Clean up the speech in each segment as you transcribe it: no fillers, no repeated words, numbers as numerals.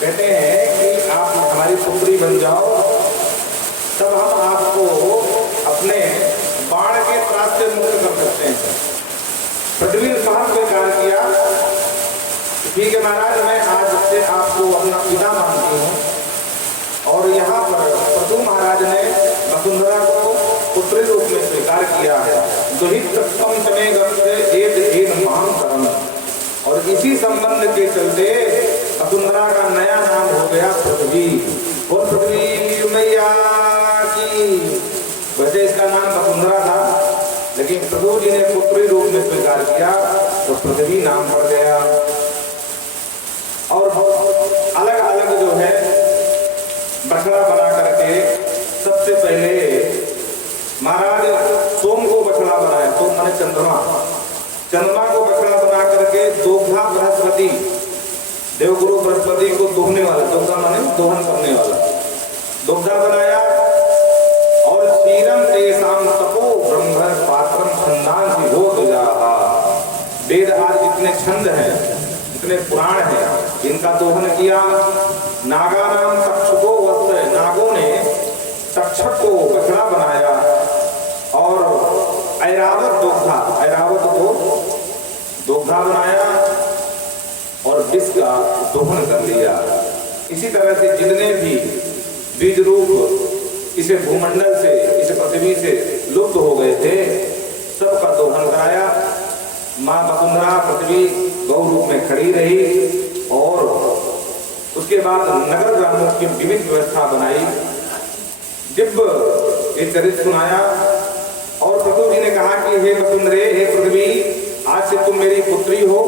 कहते हैं कि आप हमारी पुत्री बन जाओ, तब हम आपको अपने बाण के त्रास से मुक्त कर सकते हैं। पृथ्वी ने साहब स्वीकार किया, ठीक है महाराज, मैं आज से आपको अपना पिता मानती हूँ। और यहाँ पर पृथु महाराज ने वसुंधरा को पुत्री रूप में स्वीकार किया है। दुहित तत्वम समय गम्य एद एद महान करम। और इसी संबंध के चलते वसुंधरा का नया नाम हो गया पृथ्वी। और पृथ्वी मैया की, वैसे इसका नाम वसुंधरा था, लेकिन प्रभु जी ने पुत्री रूप में स्वीकार किया तो पृथ्वी नाम पड़ गया। और अलग अलग जो है बछड़ा बना करके सबसे पहले महाराज सोम को बछड़ा बनाया। सोम माने चंद्रमा, चंद्रमा को बछड़ा बना करके दोग्धा बृहस्पति, देवगुरु बृहस्पति को दोहने वाला, दोग्धा माने दोहन करने वाला, दोग्धा बनाया। और क्षीरम तेषाम तपो ब्रह्म पात्रम छंदांसि होतजाहा। वेद आदि जितने छंद हैं, जितने पुराण हैं, इनका दोहन किया। नागानाम तक्षको वस्त्र, नागों ने तक्षक को बछड़ा बनाया। और ऐरावत दोग्धा, ऐरावत को दोग्धा बनाया और विष का दोहन कर लिया। इसी तरह से जितने भी बीज रूप इसे भूमंडल से, इस पृथ्वी से लुप्त हो गए थे, सबका दोहन कराया। माँ वसुंधरा पृथ्वी गौ रूप में खड़ी रही। और उसके बाद नगर ग्रामों की विविध व्यवस्था बनाई, दिव्य एक चरित्र सुनाया। और प्रभु जी ने कहा कि हे वसुंधरे, हे पृथ्वी, आज से तुम मेरी पुत्री हो।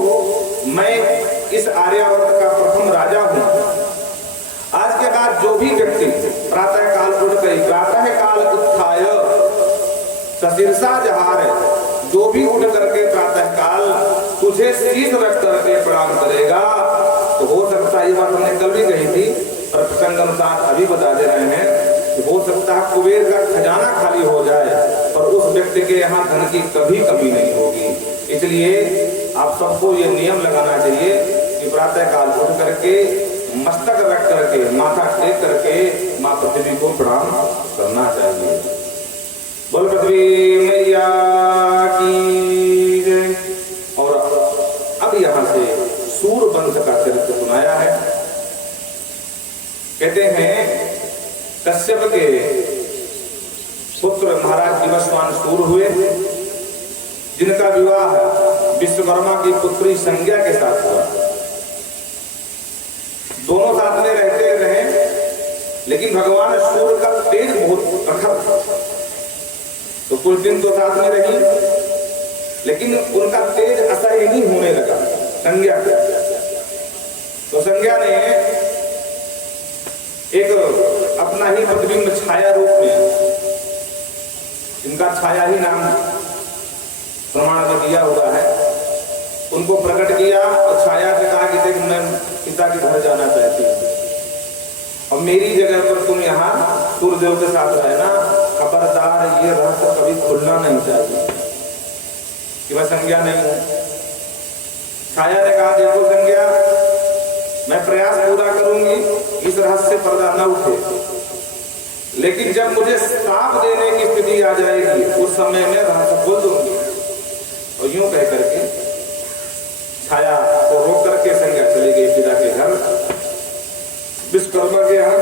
मैं इस आर्यावर्त का प्रथम राजा हूँ। आज के बाद जो भी व्यक्ति प्रातः काल उठ गई, प्रातः काल उत्थाय सशीर्षा जहार, जो भी उठ करके प्रातः काल तुझे शीश रख करके प्रणाम करेगा, तो हो सकता है, ये बात हमने कल भी कही थी पर प्रसंग अनुसार अभी बता दे रहे हैं, कि हो सकता है कुबेर का खजाना खाली हो जाए पर उस व्यक्ति के यहाँ धन की कभी कमी नहीं होगी। इसलिए आप सबको ये नियम लगाना चाहिए कि प्रातः काल उठ करके मस्तक रख करके, माथा टेक करके माँ पृथ्वी को प्रणाम करना चाहिए। बोल पृथ्वी मैया की जय। और अब यहाँ से सूरवंश का चरित्र सुनाया है। कहते हैं कश्यप के पुत्र महाराज दिवस्वान सूर हुए, जिनका विवाह विश्वकर्मा की पुत्री संज्ञा के साथ हुआ। दोनों साथ में रहते रहे, लेकिन भगवान सूर्य का तेज बहुत प्रखर था, तो कुछ दिन तो साथ में रही, लेकिन उनका तेज असहनीय होने लगा संज्ञा का। तो संज्ञा ने एक अपना ही प्रतिबिंब छाया रूप में, इनका छाया ही नाम प्रमाण में दिया हुआ है, उनको प्रकट किया और छाया से कहा कि देख, मैं पिता के घर जाना चाहती हूँ और मेरी जगह पर तुम यहाँ सूर्यदेव के साथ रहना। खबरदार, ये रहस्य कभी खुलना नहीं चाहिए कि मैं संज्ञा नहीं हूँ। छाया ने कहा, देखो संज्ञा, मैं प्रयास पूरा करूंगी इस रहस्य से पर्दा न उठे, लेकिन जब मुझे श्राप देने की स्थिति आ जाएगी उस समय में रहस्य खोल दूंगी। और यूं कह करके छाया को रोक करके संज्ञा चली गई पिता के घर, विश्वकर्मा के यहाँ।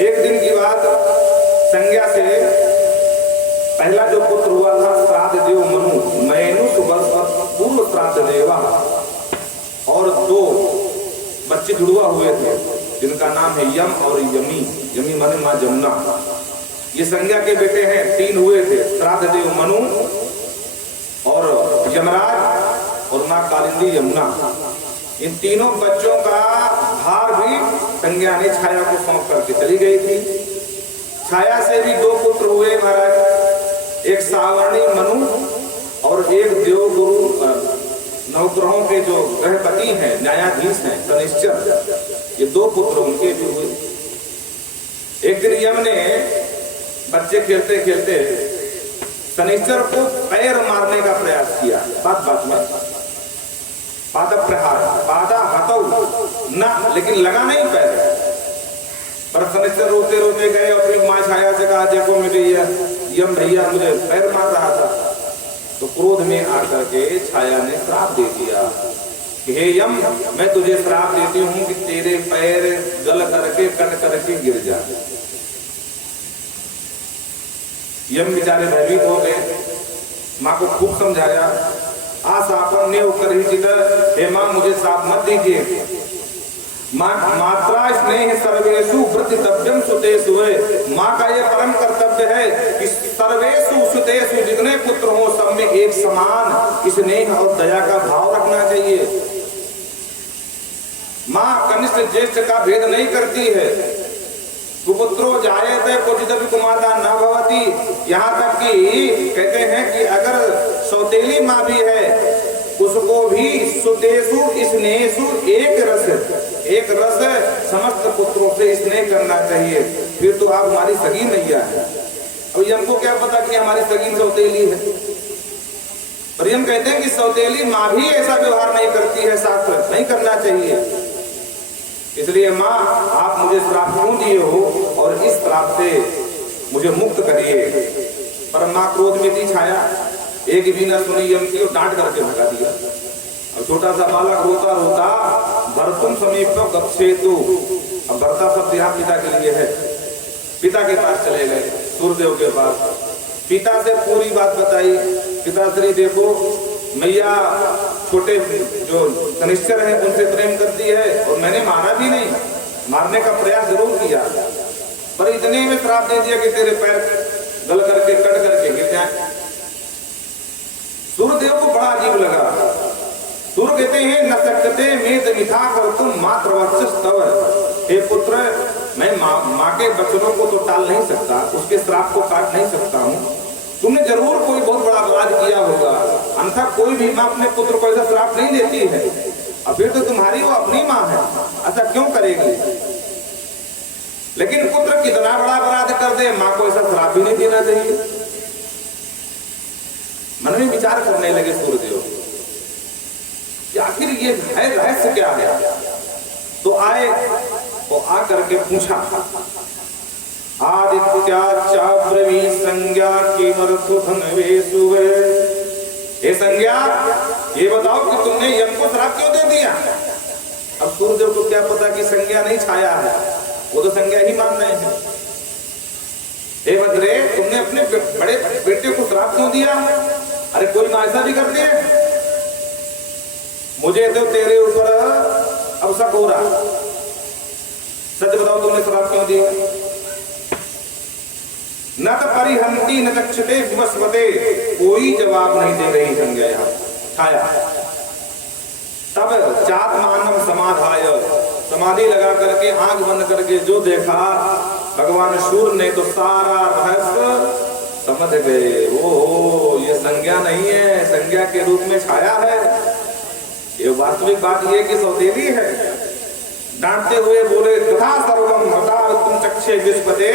एक दिन की बात, संज्ञा से पहला जो पुत्र हुआ था श्राद्ध देव मनु, मैनु पूर्व श्राद्ध देवा, और दो बच्चे जुड़वा हुए थे जिनका नाम है यम और यमी। यमी माने माँ जमुना। ये संज्ञा के बेटे हैं, तीन हुए थे, श्राद्ध देव मनु और यमराज और माँ कालिंदी यमुना। इन तीनों बच्चों का भार भी संज्ञा ने छाया को सौंप करके चली गई थी। छाया से भी दो पुत्र हुए महाराज, एक सावर्णी मनु और एक देवगुरु, नवग्रहों के जो ग्रहपति हैं, न्यायाधीश हैं, शनिश्चर, ये दो पुत्र उनके भी हुए। एक दिन यम ने बच्चे खेलते खेलते शनिश्चर को पैर मारने का प्रयास किया, बात बात में। पाद प्रहार पादा हतौ ना, लेकिन लगा नहीं पैर पर। शनिश्चर रोते रोते गए और फिर माँ छाया से कहा देखो मेरे यम भैया मुझे पैर मार रहा था। तो क्रोध में आकर के छाया ने श्राप दे दिया कि हे यम, मैं तुझे श्राप देती हूं कि तेरे पैर गल करके कट करके गिर जा। यम बेचारे भयभीत हो गए, माँ को खूब समझाया। आशापन ने होकर ही चिता, हे माँ मुझे श्राप मत दीजिए। मात्रा स्नेह सर्वेषु वृद्धितव्यम सुतेषु है। माँ का ये परम कर्तव्य है कि सर्वेषु सुतेषु जितने पुत्र हो सब में एक समान स्नेह और दया का भाव रखना चाहिए। माँ कनिष्ठ ज्येष्ठ का भेद नहीं करती है। कुपुत्रो जायते क्वचिदपि कुमाता न भवति। यहाँ तक कि कहते हैं कि अगर सौतेली माँ भी है उसको भी सुतेषु स्नेहसु एक रस समस्त पुत्रों से स्नेह करना चाहिए। फिर तो आप हमारी सगी मैया है। अब हमको क्या पता कि हमारी सगी सौतेली है, पर हम कहते हैं कि सौतेली माँ भी ऐसा व्यवहार नहीं करती है, शास्त्र नहीं करना चाहिए। इसलिए माँ आप मुझे श्राप क्यों दिए हो और इस श्राप से मुझे मुक्त करिए। पर माँ क्रोध में थी छाया, एक भी न सुनी यम की और डांट करके भगा दिया। और छोटा सा बालक रोता रोता भरतुम समीप गच्छेतु। अब भरता शब्द यहाँ पिता के लिए है। पिता के पास चले गए, सूर्यदेव के पास। पिता से पूरी बात बताई। पिता श्री देखो मैया छोटे जो कनिष्ठर है उनसे प्रेम करती है और मैंने मारा भी नहीं, मारने का प्रयास जरूर किया, पर इतने में श्राप दे दिया कि तेरे पैर गल करके कट करके गिर जाए। सूर्यदेव को बड़ा अजीब लगा। सूर्य कहते हैं न सकते मेद मिथा कर तुम मात्र वत्सस्तव। हे पुत्र, मैं माँ के बच्चों को तो टाल नहीं सकता, उसके श्राप को काट नहीं सकता हूँ। तुमने जरूर कोई बहुत बड़ा अपराध किया होगा, अन्यथा कोई भी माँ अपने पुत्र को ऐसा श्राप नहीं देती है। और फिर तो तुम्हारी वो अपनी माँ है, ऐसा क्यों करेगी? लेकिन पुत्र कितना बड़ा अपराध कर दे, माँ को ऐसा श्राप भी नहीं देना चाहिए। मन में विचार करने लगे सूर्यदेव कि आखिर ये है रहस्य क्या है। तो आए तो आकर के पूछा, आदित्या चाब्रवी संज्ञा किमर्थो धनवेषु। हे संज्ञा, ये बताओ कि तुमने यम को श्राप क्यों दे दिया? अब सूर्यदेव को क्या पता कि संज्ञा नहीं छाया है, वो तो संज्ञा ही मान रहे हैं। हे भद्रे, तुमने अपने बड़े बेटे को श्राप क्यों दिया? अरे कोई माँ ऐसा भी करती है? मुझे तो तेरे ऊपर अब शक हो रहा, सच बताओ तुमने श्राप क्यों दिया? न तो परिहंती न दक्षते विवस्वते। कोई जवाब नहीं दे रही संज्ञा यहाँ छाया। तब चात मानव समाधाय, समाधि लगा करके आंख बंद करके जो देखा भगवान सूर्य ने, तो सारा रहस्य समझ गए। ओ ये संज्ञा नहीं है, संज्ञा के रूप में छाया है। ये वास्तविक बात ये कि सौतेली है। डांटते हुए बोले, तथा सर्वम तुम चक्षे विस्पते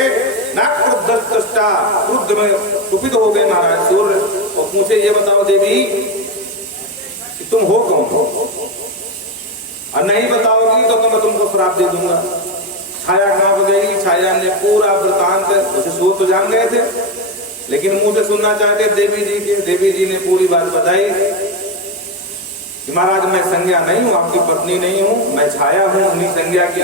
न क्रुद्धस्ता। क्रुद्ध में कुपित हो गए महाराज सूर्य और पूछे, ये बताओ देवी कि तुम हो कौन हो, और नहीं बताओगी तो मैं तुमको श्राप दे दूंगा। छाया कांप गई। छाया ने पूरा वृतांत, उसे सूर्य तो जान गए थे लेकिन मुंह से सुनना चाहते देवी जी के। देवी जी ने पूरी बात बताई कि महाराज मैं संज्ञा नहीं हूँ, आपकी पत्नी नहीं हूँ, मैं छाया हूँ उन्हीं संज्ञा की।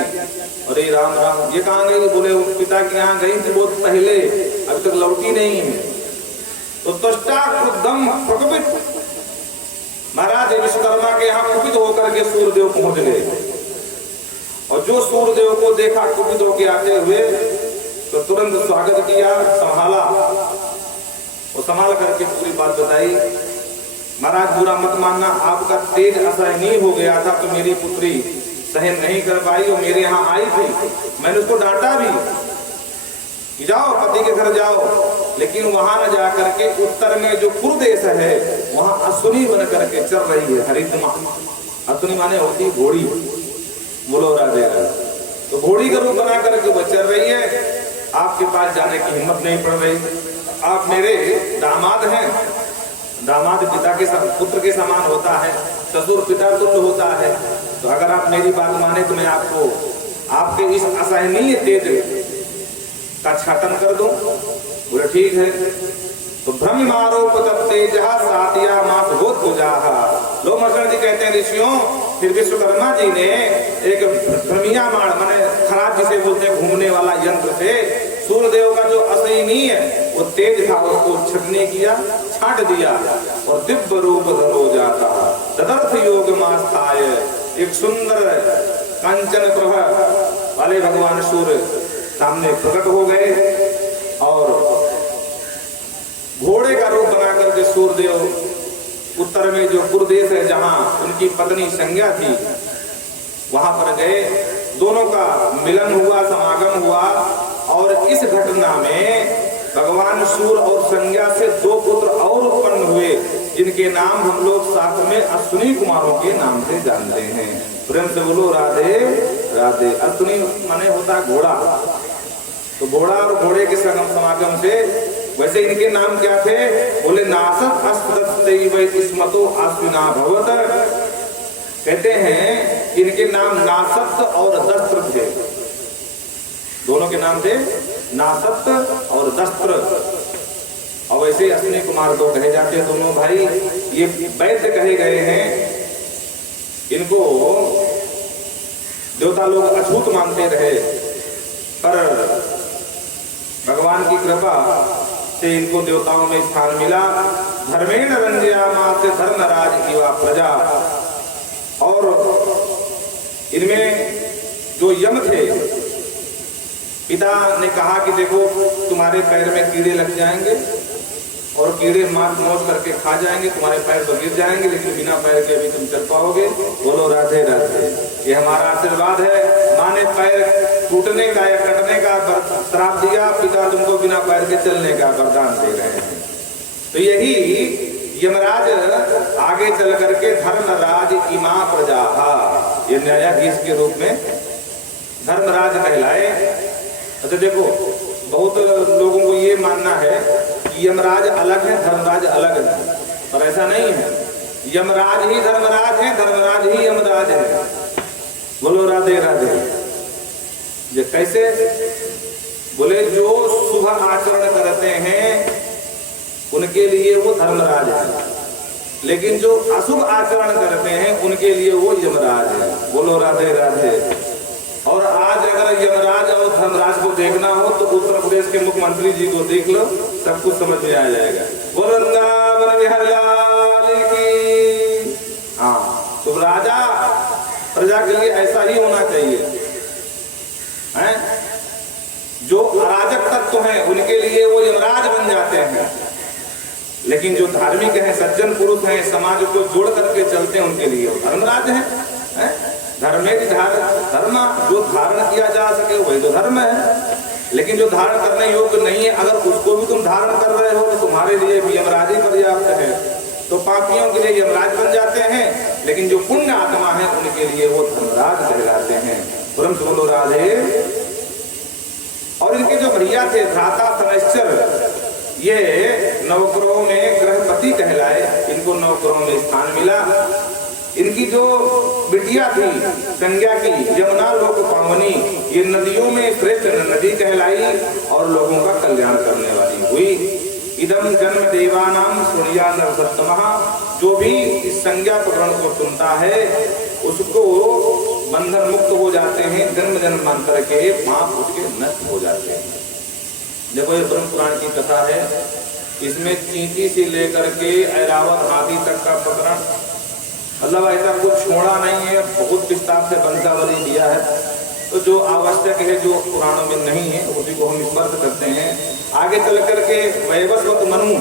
अरे राम राम, ये कहाँ गई? बोले पिता के यहाँ गई थी बहुत पहले, अभी तक लौटी नहीं है। तो तुष्टा क्रुद्धम प्रकोपित, महाराज विश्वकर्मा के यहाँ कुपित होकर के सूर्यदेव पहुंच गए। और जो सूर्यदेव को देखा कुपित होकर आते हुए, तो तुरंत स्वागत किया, संभाला और संभाल करके पूरी बात बताई। महाराज बुरा मत मानना, आपका तेज असहनीय हो गया था तो मेरी पुत्री सहन नहीं कर पाई और मेरे यहाँ आई थी। मैंने उसको डांटा भी कि जाओ पति के घर जाओ, लेकिन वहां न जा करके उत्तर में जो कुरुदेश है वहां अश्विनी बन करके चल रही है हरितमा। अश्विनी माने होती घोड़ी, बोलो राधे राधे। तो घोड़ी का रूप बना करके वो चल रही है, आपके पास जाने की हिम्मत नहीं पड़ रही। आप मेरे दामाद हैं, दामाद पिता के पुत्र के समान होता है, ससुर पिता तुल्य होता है। तो अगर आप मेरी बात माने तो मैं आपको आपके इस असहनीय तेज का छाटन कर दूं। बोले ठीक है। तो ब्रह्मारोप तेज सातिया मास बोध हो जा। लोमशरण जी कहते हैं ऋषियों, फिर विश्वकर्मा जी ने एक भ्रमियामाण माने खराब जिसे बोलते हैं घूमने वाला यंत्र से सूर्यदेव का जो असहनीय वो तेज था उसको छटने किया, छाट दिया और दिव्य रूप हो जाता। तदर्थ योग मास्थाय एक सुंदर कांचन प्रभा वाले भगवान सूर्य सामने प्रकट हो गए और घोड़े का रूप बना करके सूर्यदेव उत्तर में जो कुरुदेश है जहां उनकी पत्नी संज्ञा थी वहां पर गए। दोनों का मिलन हुआ, समागम हुआ और इस घटना में भगवान सूर्य और संज्ञा से दो पुत्र और उत्पन्न हुए जिनके नाम हम लोग साथ में अश्विनी कुमारों के नाम से जानते हैं। प्रेम से बोलो राधे राधे। अश्विनी माने होता घोड़ा, तो घोड़ा और घोड़े के समागम से वैसे इनके नाम क्या थे? बोले नासत अस्मतो अश्विना भवत। कहते हैं इनके नाम नासत और दस्त्र थे, दोनों के नाम थे नासत और दस्त्र। और वैसे अश्विनी कुमार तो कहे जाते हैं दोनों भाई। ये वैद्य कहे गए हैं, इनको देवता लोग अछूत मानते रहे, पर भगवान की कृपा से इनको देवताओं में स्थान मिला। धर्मेण रंजयामा से धर्मराज युवा प्रजा। और इनमें जो यम थे, पिता ने कहा कि देखो तुम्हारे पैर में कीड़े लग जाएंगे और कीड़े मांस नोच करके खा जाएंगे, तुम्हारे पैर तो गिर जाएंगे, लेकिन बिना पैर के अभी तुम चल पाओगे। बोलो राधे राधे। ये हमारा आशीर्वाद है। माँ ने पैर टूटने का या कटने का श्राप दिया, पिता तुमको बिना पैर के चलने का वरदान दे रहे हैं। तो यही यमराज आगे चल करके धर्मराज इमा प्रजा, ये न्यायाधीश के रूप में धर्मराज कहलाए। अच्छा देखो, बहुत लोगों को ये मानना है कि यमराज अलग है, धर्मराज अलग है, पर ऐसा नहीं है। यमराज ही धर्मराज है, धर्मराज ही यमराज है। बोलो राधे राधे। ये कैसे? बोले जो शुभ आचरण करते हैं उनके लिए वो धर्मराज है, लेकिन जो अशुभ आचरण करते हैं उनके लिए वो यमराज है। बोलो राधे राधे। और आज अगर यमराज और धर्मराज को देखना हो तो उत्तर प्रदेश के मुख्यमंत्री जी को देख लो, सब कुछ समझ में आ जाएगा। बोलो वृंदावन बिहारी लाल की। हाँ, तो राजा प्रजा के लिए ऐसा ही होना चाहिए हैं? जो अराजक तत्व हैं उनके लिए वो यमराज बन जाते हैं, लेकिन जो धार्मिक हैं, सज्जन पुरुष हैं, समाज को जोड़ करके चलते हैं, उनके लिए वो धर्मराज हैं। धर्म जो धारण किया जा सके वही तो धर्म है, लेकिन जो धारण करने योग्य नहीं है अगर उसको भी तुम धारण कर रहे हो तो तुम्हारे लिए भी यमराज ही पर्याप्त है। तो पापियों के लिए यमराज बन जाते हैं, लेकिन जो पुण्य आत्मा है उनके लिए वो धर्मराज कहलाते हैं। परम बोलो राधे। और इनके जो भैया थे भ्राता शनैश्चर, ये नवग्रहों में ग्रहपति कहलाए, इनको नवग्रहों में स्थान मिला। इनकी जो बिटिया थी संज्ञा की, यमुना लोक पावनी, ये नदियों में श्रेष्ठ नदी कहलाई और लोगों का कल्याण करने वाली हुई। इदम जन्म देवानाम सुनिया नरसत्तमः। जो भी इस संज्ञा प्रकरण को सुनता है उसको बंधन मुक्त हो जाते हैं, जन्म जन्मांतर के पाप उसके नष्ट हो जाते हैं। देखो ये ब्रह्म पुराण की कथा है, इसमें चींटी से लेकर के ऐरावत हाथी तक का प्रकरण, मतलब ऐसा कुछ छोड़ा नहीं है, बहुत विस्तार से वंशावली दिया है। तो जो आवश्यक है, जो पुराणों में नहीं है, उसी को हम स्मृत करते हैं। आगे चल करके वैवस्वत मनु,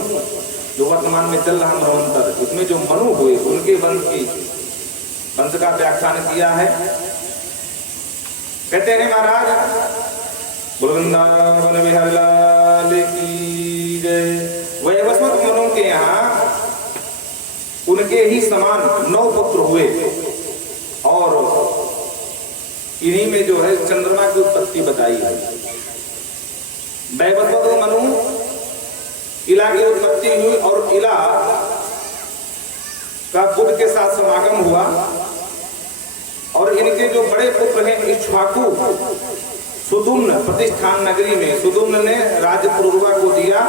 जो वर्तमान में चल रहा मनवंतर, उसमें जो मनु हुए उनके वंश का व्याख्यान किया है। कहते हैं महाराज वृंदावन बिहारी लाल की जय। वैवस्वत मनु के यहाँ उनके ही समान 9 पुत्र हुए और इन्हीं में जो है चंद्रमा की उत्पत्ति बताई है। वैवस्वत मनु इला की उत्पत्ति हुई और इला का बुद्ध के साथ समागम हुआ और इनके जो बड़े पुत्र हैं इक्ष्वाकु, सुदुम्न प्रतिष्ठान नगरी में सुदुम्न ने राज्य पुरुरवा को दिया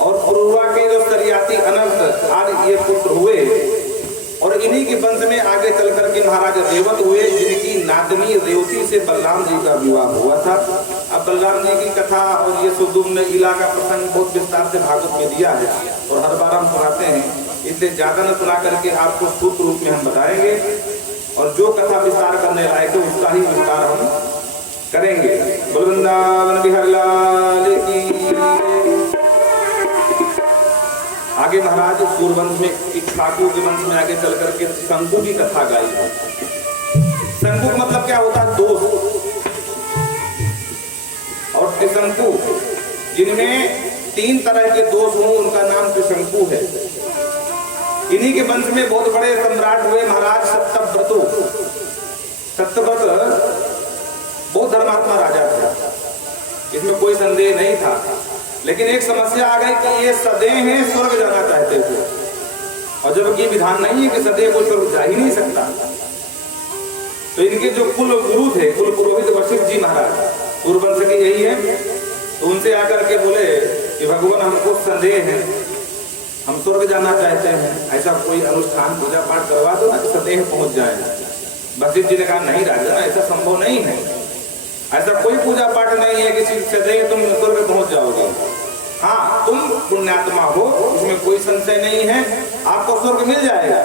और पुरुरवा के जो सरियाती अनंत आदि ये पुत्र हुए और इन्हीं के वंश में आगे चल करके महाराज रेवत हुए, जिनकी नातनी रेवती से बलराम जी का विवाह हुआ था। अब बलराम जी की कथा और ये सुदुम्न इला का प्रसंग बहुत विस्तार से भागवत में दिया है और हर बार हम सुनाते हैं, इसलिए ज्यादा न सुना करके आपको सूत्र रूप में हम बताएंगे और जो कथा विस्तार करने लायक है उसका ही विस्तार हम करेंगे। वृंदावन बिहारी लाल की। आगे महाराज सूर्यवंश में इक्ष्वाकु के वंश में आगे चल करके शंकु की कथा गाई है। शंकु मतलब क्या होता है? दोष। और त्रिशंकु, जिनमें 3 तरह के दोष हों उनका नाम त्रिशंकु है। इन्हीं के वंश में बहुत बड़े सम्राट हुए महाराज सत्यव्रतु। सत्यव्रत बहुत धर्मात्मा राजा था, इसमें कोई संदेह नहीं था, लेकिन एक समस्या आ गई कि ये सदैव हैं स्वर्ग जाना चाहते थे और जबकि विधान नहीं है कि सदैव कोई स्वर्ग जा ही नहीं सकता। तो इनके जो कुल गुरु थे, कुल पुरोहित वशिष्ठ जी महाराज, पूर्ववंश के यही है, तो उनसे आकर के बोले कि भगवान हमको संदेह है, हम स्वर्ग जाना चाहते हैं, ऐसा कोई अनुष्ठान पूजा पाठ करवा दो ना कि सदैव पहुंच जाए। वशिष्ठ जी ने कहा नहीं राजा, ऐसा संभव नहीं है, ऐसा कोई पूजा पाठ नहीं है कि सदैव तुम स्वर्ग पहुंच जाओगे। हाँ, तुम पुण्यात्मा हो, इसमें कोई संशय नहीं है, आपको स्वर्ग मिल जाएगा,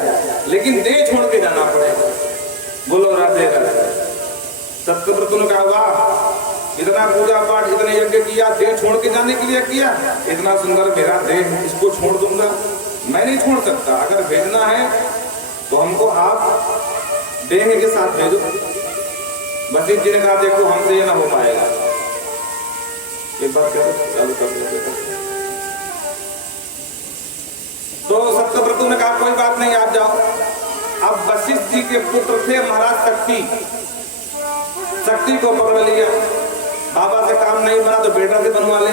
लेकिन देह छोड़ के जाना पड़ेगा। बोलो राधे राधे। सत्यव्रत ने कहा वाह, इतना पूजा पाठ इतने यज्ञ किया, देह छोड़ के जाने के लिए किया, इतना सुंदर मेरा देह, इसको छोड़ दूंगा? मैं नहीं छोड़ सकता, अगर भेजना है तो हमको आप देह के साथ भेजो। वशिष्ठ जी ने कहा देखो हमसे ये ना हो पाएगा, एक बात चालू कर देते। तो सत्यव्रतु ने कहा कोई बात नहीं, आप जाओ। अब वशिष्ठ जी के पुत्र थे महाराज शक्ति, शक्ति को पकड़ लिया, बाबा से काम नहीं बना तो बेटा से बनवा ले।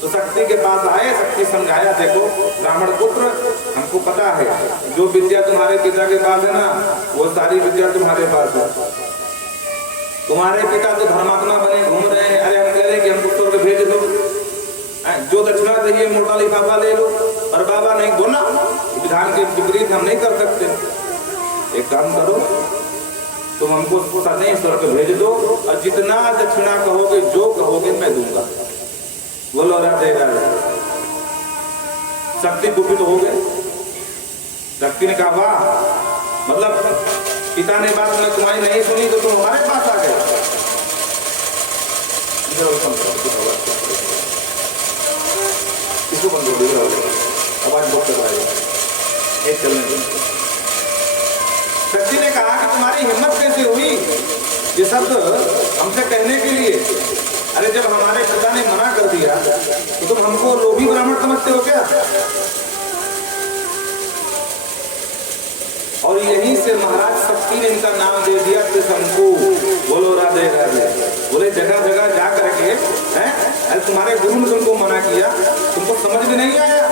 तो शक्ति के पास आए, शक्ति समझाया देखो ब्राह्मण पुत्र, हमको पता है जो विद्या तुम्हारे पिता के पास है ना, वो सारी विद्या तुम्हारे पास है। तुम्हारे पिता तो धर्मात्मा बने घूम रहे हैं, अरे हम कह रहे कि हमको स्वर्ग भेज दो, जो दक्षिणा चाहिए मोटा लिफाफा ले लो, और बाबा नहीं बोला विधान के विपरीत हम नहीं कर सकते। एक काम करो, तुम हमको सदैव स्वर्ग भेज दो और जितना दक्षिणा कहोगे जो कहोगे मैं दूंगा। बोलो राधे राधे। शक्ति कुपित हो गए। शक्ति ने कहा वाह, मतलब पिता ने बात मैं तुम्हारी नहीं सुनी तो तुम हमारे पास आ गए। इसको बंद हो गया, आवाज बहुत कर रहा है, एक चलने दो। शक्ति ने कहा कि तुम्हारी हिम्मत कैसे हुई ये शब्द हमसे कहने के लिए? अरे जब हमारे पिता ने मना कर दिया तो तुम हमको लोभी ब्राह्मण समझते हो क्या? और यहीं से महाराज शक्ति ने इनका नाम दे दिया त्रिशंकु। बोलो राधे राधे। बोले जगह जगह जा करके हैं, अरे तुम्हारे गुरु ने तुमको मना किया, तुमको समझ में नहीं आया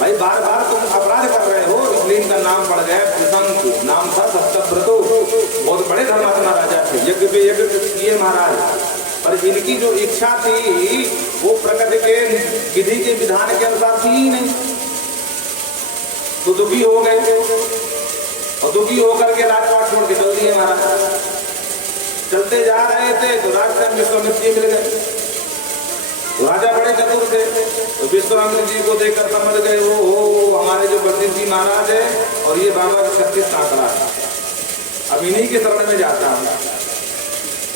भाई, बार बार तुम अपराध कर रहे हो, इसलिए इनका नाम पड़ गया त्रिशंकु। नाम था सत्यव्रतु, बहुत बड़े धर्मात्मा राजा थे, यज्ञ पे यज्ञ किए महाराज, पर इनकी जो इच्छा थी वो प्रकृति के विधि के विधान के अनुसार थी ही नहीं। तो दुखी हो गए और दुखी होकर के राजपाट छोड़ के चल दिए महाराज। चलते जा रहे थे तो रास्ते में विश्वामित्र जी मिल गए। तो राजा बड़े चतुर थे, तो विश्वामित्र जी को देखकर समझ गए वो हमारे जो वशिष्ठ जी महाराज है और ये बाबा का शक्ति आंकड़ा है, अब इन्हीं के शरण में जाता है।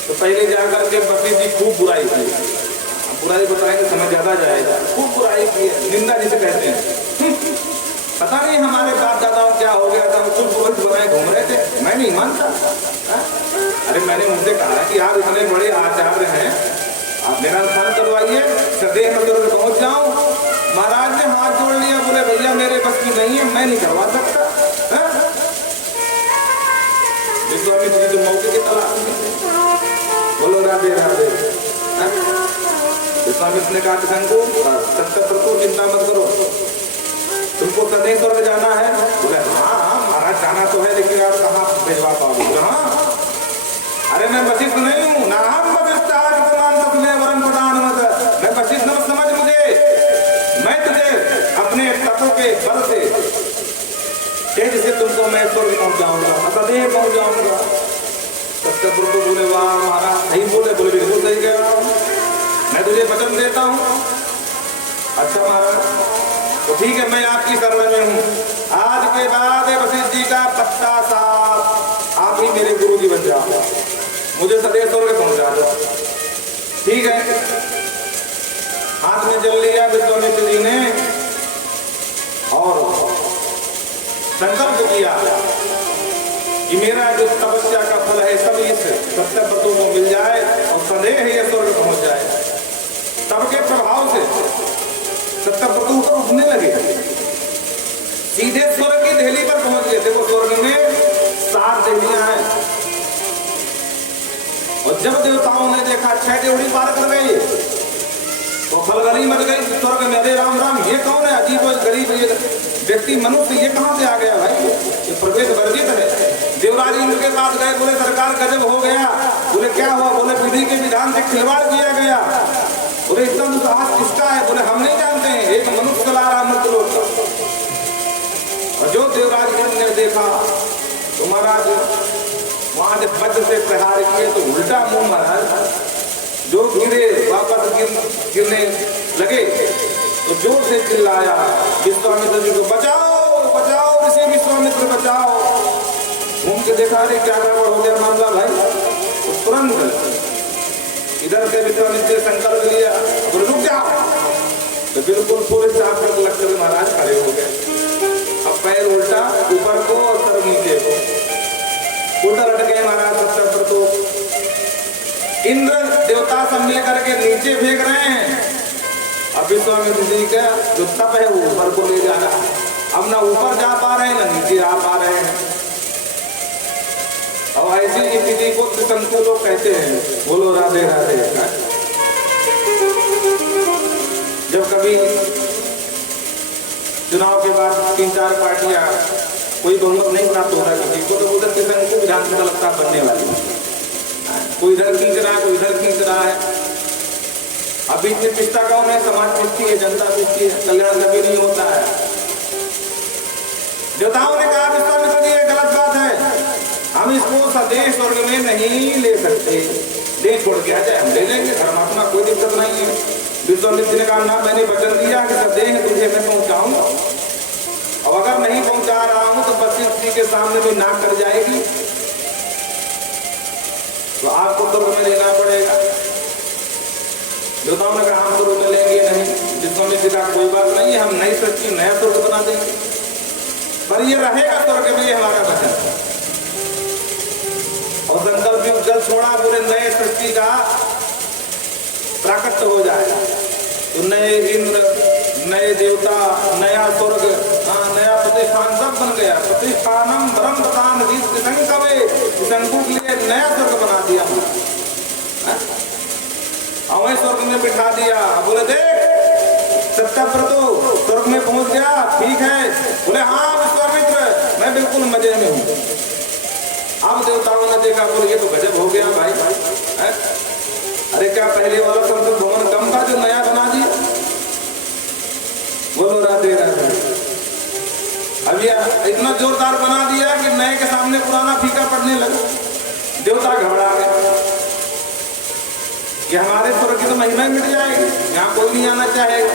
तो पहले जाकर के वशिष्ठ जी खूब बुराई की, बुराई बताएंगे समझ ज्यादा जाएगा, खूब बुराई की, निंदा जिसे कहते हैं। पता नहीं हमारे बाप दादाओं क्या हो गया था, कुल पुरुष बनाए घूम रहे थे, मैं नहीं मानता। अरे मैंने उनसे कहा कि आप इतने बड़े आचार्य हैं, आप मेरा स्थान करवाइए, सदैव मैं तुरंत पहुंच जाऊं। महाराज ने हाथ जोड़ लिया, बोले भैया मेरे बस की नहीं है, मैं नहीं करवा सकता। विश्वामित्र जी तो मौके की तलाश में। बोलो राधे राधे। विश्वामित्र ने कहा कि शंकु सत्यव्रतु चिंता मत करो, तुमको सदैव स्वर्ग जाना है? बोले हाँ महाराज जाना तो है, लेकिन आप कहाँ भिजवा पाओगे? हाँ अरे मैं वशिष्ठ नहीं हूँ, ना हम वशिष्ठ वरम प्रदान मत, मैं वशिष्ठ न समझ मुझे, मैं तुझे अपने तत्व के बल से तेज से तुमको मैं स्वर्ग पहुंचाऊंगा, सदैव पहुंच जाऊंगा। सत्यव्रत बोले वाह महाराज नहीं बोले, बोले बिल्कुल सही कह रहा हूँ, मैं तुझे वचन देता हूँ। अच्छा महाराज तो ठीक है, मैं आपकी शरण में हूँ, आज के बाद वशिष्ठ जी का पत्ता साफ, आप ही मेरे गुरु जी बन जाओ, मुझे सदैव स्वर्ग पहुंचा दो। ठीक है, हाथ में जल लिया विश्वामित्र जी ने और संकल्प किया कि मेरा जो तपस्या का फल है सब इस सत्यव्रतों को मिल जाए और सदैव ही स्वर्ग पहुंच जाए। तब के प्रभाव से सत्यव्रत ऊपर उठने लगे, सीधे स्वर्ग की दहली पर पहुंच गए थे। वो स्वर्ग में 7 दहलियां हैं और जब देवताओं ने देखा 6 देवड़ी पार कर गए तो खलबली मच गई स्वर्ग में, अरे राम राम ये कौन है, अजीब और गरीब ये व्यक्ति मनुष्य ये कहां से आ गया भाई, ये प्रवेश वर्जित है। देवराज इंद्र के पास गए, बोले सरकार गजब हो गया। बोले क्या हुआ? बोले विधि के विधान से खिलवाड़ किया गया। बोले एकदम दुस्साहस किसका है? बोले हम नहीं जानते हैं, एक मनुष्य चला रहा मृत्यलोक का। और जो देवराज इंद्र ने देखा तो महाराज वहां जब वज्र से प्रहार किए तो उल्टा मुंह महाराज जो गिरे वापस गिरने लगे तो जोर से चिल्लाया विश्वामित्र जी को बचाओ बचाओ, ऋषि विश्वामित्र बचाओ। घूम के देखा अरे क्या गड़बड़ हो गया मामला भाई, तो तुरंत इधर से विश्वामित्र संकल्प लिया, बोले रुक जाओ, तो बिल्कुल पूरे चाकर लक्ष्मण महाराज खड़े हो गए। अब पैर उल्टा ऊपर को और सर नीचे को, उधर हट गए महाराज सत्यव्रत। इंद्र देवता सब मिल करके नीचे फेंक रहे हैं, अब विश्वामित्र जी का जो तप है वो ऊपर को ले जाना, अब ना ऊपर जा पा रहे हैं ना नीचे आ पा रहे हैं। और ऐसी स्थिति को त्रिशंकु लोग कहते हैं। बोलो राधे राधे। जब कभी चुनाव के बाद 3-4 पार्टियां कोई बहुमत नहीं प्राप्त होता किसी को, तो उधर त्रिशंकु विधानसभा लगता बनने वाली, कोई इधर खींच रहा है कोई इधर खींच रहा है। अब बीच में पिछता गांव में समाज पिछती है, जनता पिछती है, कल्याण कभी नहीं होता है। देवताओं ने कहा विश्वामित्र जी ये गलत बात है, हम इसको सदैव स्वर्ग में नहीं ले सकते, दे छोड़ के आ जाए हम ले लेंगे, धर्मात्मा कोई दिक्कत नहीं है। विश्वामित्र जी ने कहा ना, मैंने वचन दिया कि सदैव तुझे मैं पहुंचाऊंगा, और अगर नहीं पहुंचा रहा हूं तो वशिष्ठ जी के सामने कोई नाक कर जाएगी तो आपको स्वर्ग में लेना पड़ेगा। देवताओं ने कहा हम स्वर्ग में लेंगे नहीं। विश्वामित्र जी का कोई बात नहीं है, हम नई सृष्टि नया स्वर्ग बना देंगे, पर ये रहेगा स्वर्ग में, ये हमारा वचन। और संकल्प जल छोड़ा, पूरे नए सृष्टि का प्राकट्य हो जाए तो नए इंद्र नए देवता नया स्वर्ग, नया प्रतिष्ठान सब बन गया। प्रतिष्ठानम ब्रह्म प्रदान शंकु के लिए नया स्वर्ग बना दिया, अवै स्वर्ग में बिठा दिया। बोले देख सत्यव्रत स्वर्ग में पहुंच गया, ठीक है? बोले हाँ विश्वामित्र मैं बिल्कुल मजे में हूँ। अब देवताओं ने देखा, बोले ये तो गजब हो गया भाई, है? अरे क्या पहले वाला संसद भवन कम था जो नया बना दिया? बोलो राधे राधे। अब ये इतना जोरदार बना दिया कि नए के सामने पुराना फीका पड़ने लगा। देवता घबरा गए, ये हमारे स्वर्ग की तो महिमा मिट जाएगी, यहाँ कोई नहीं आना चाहेगा।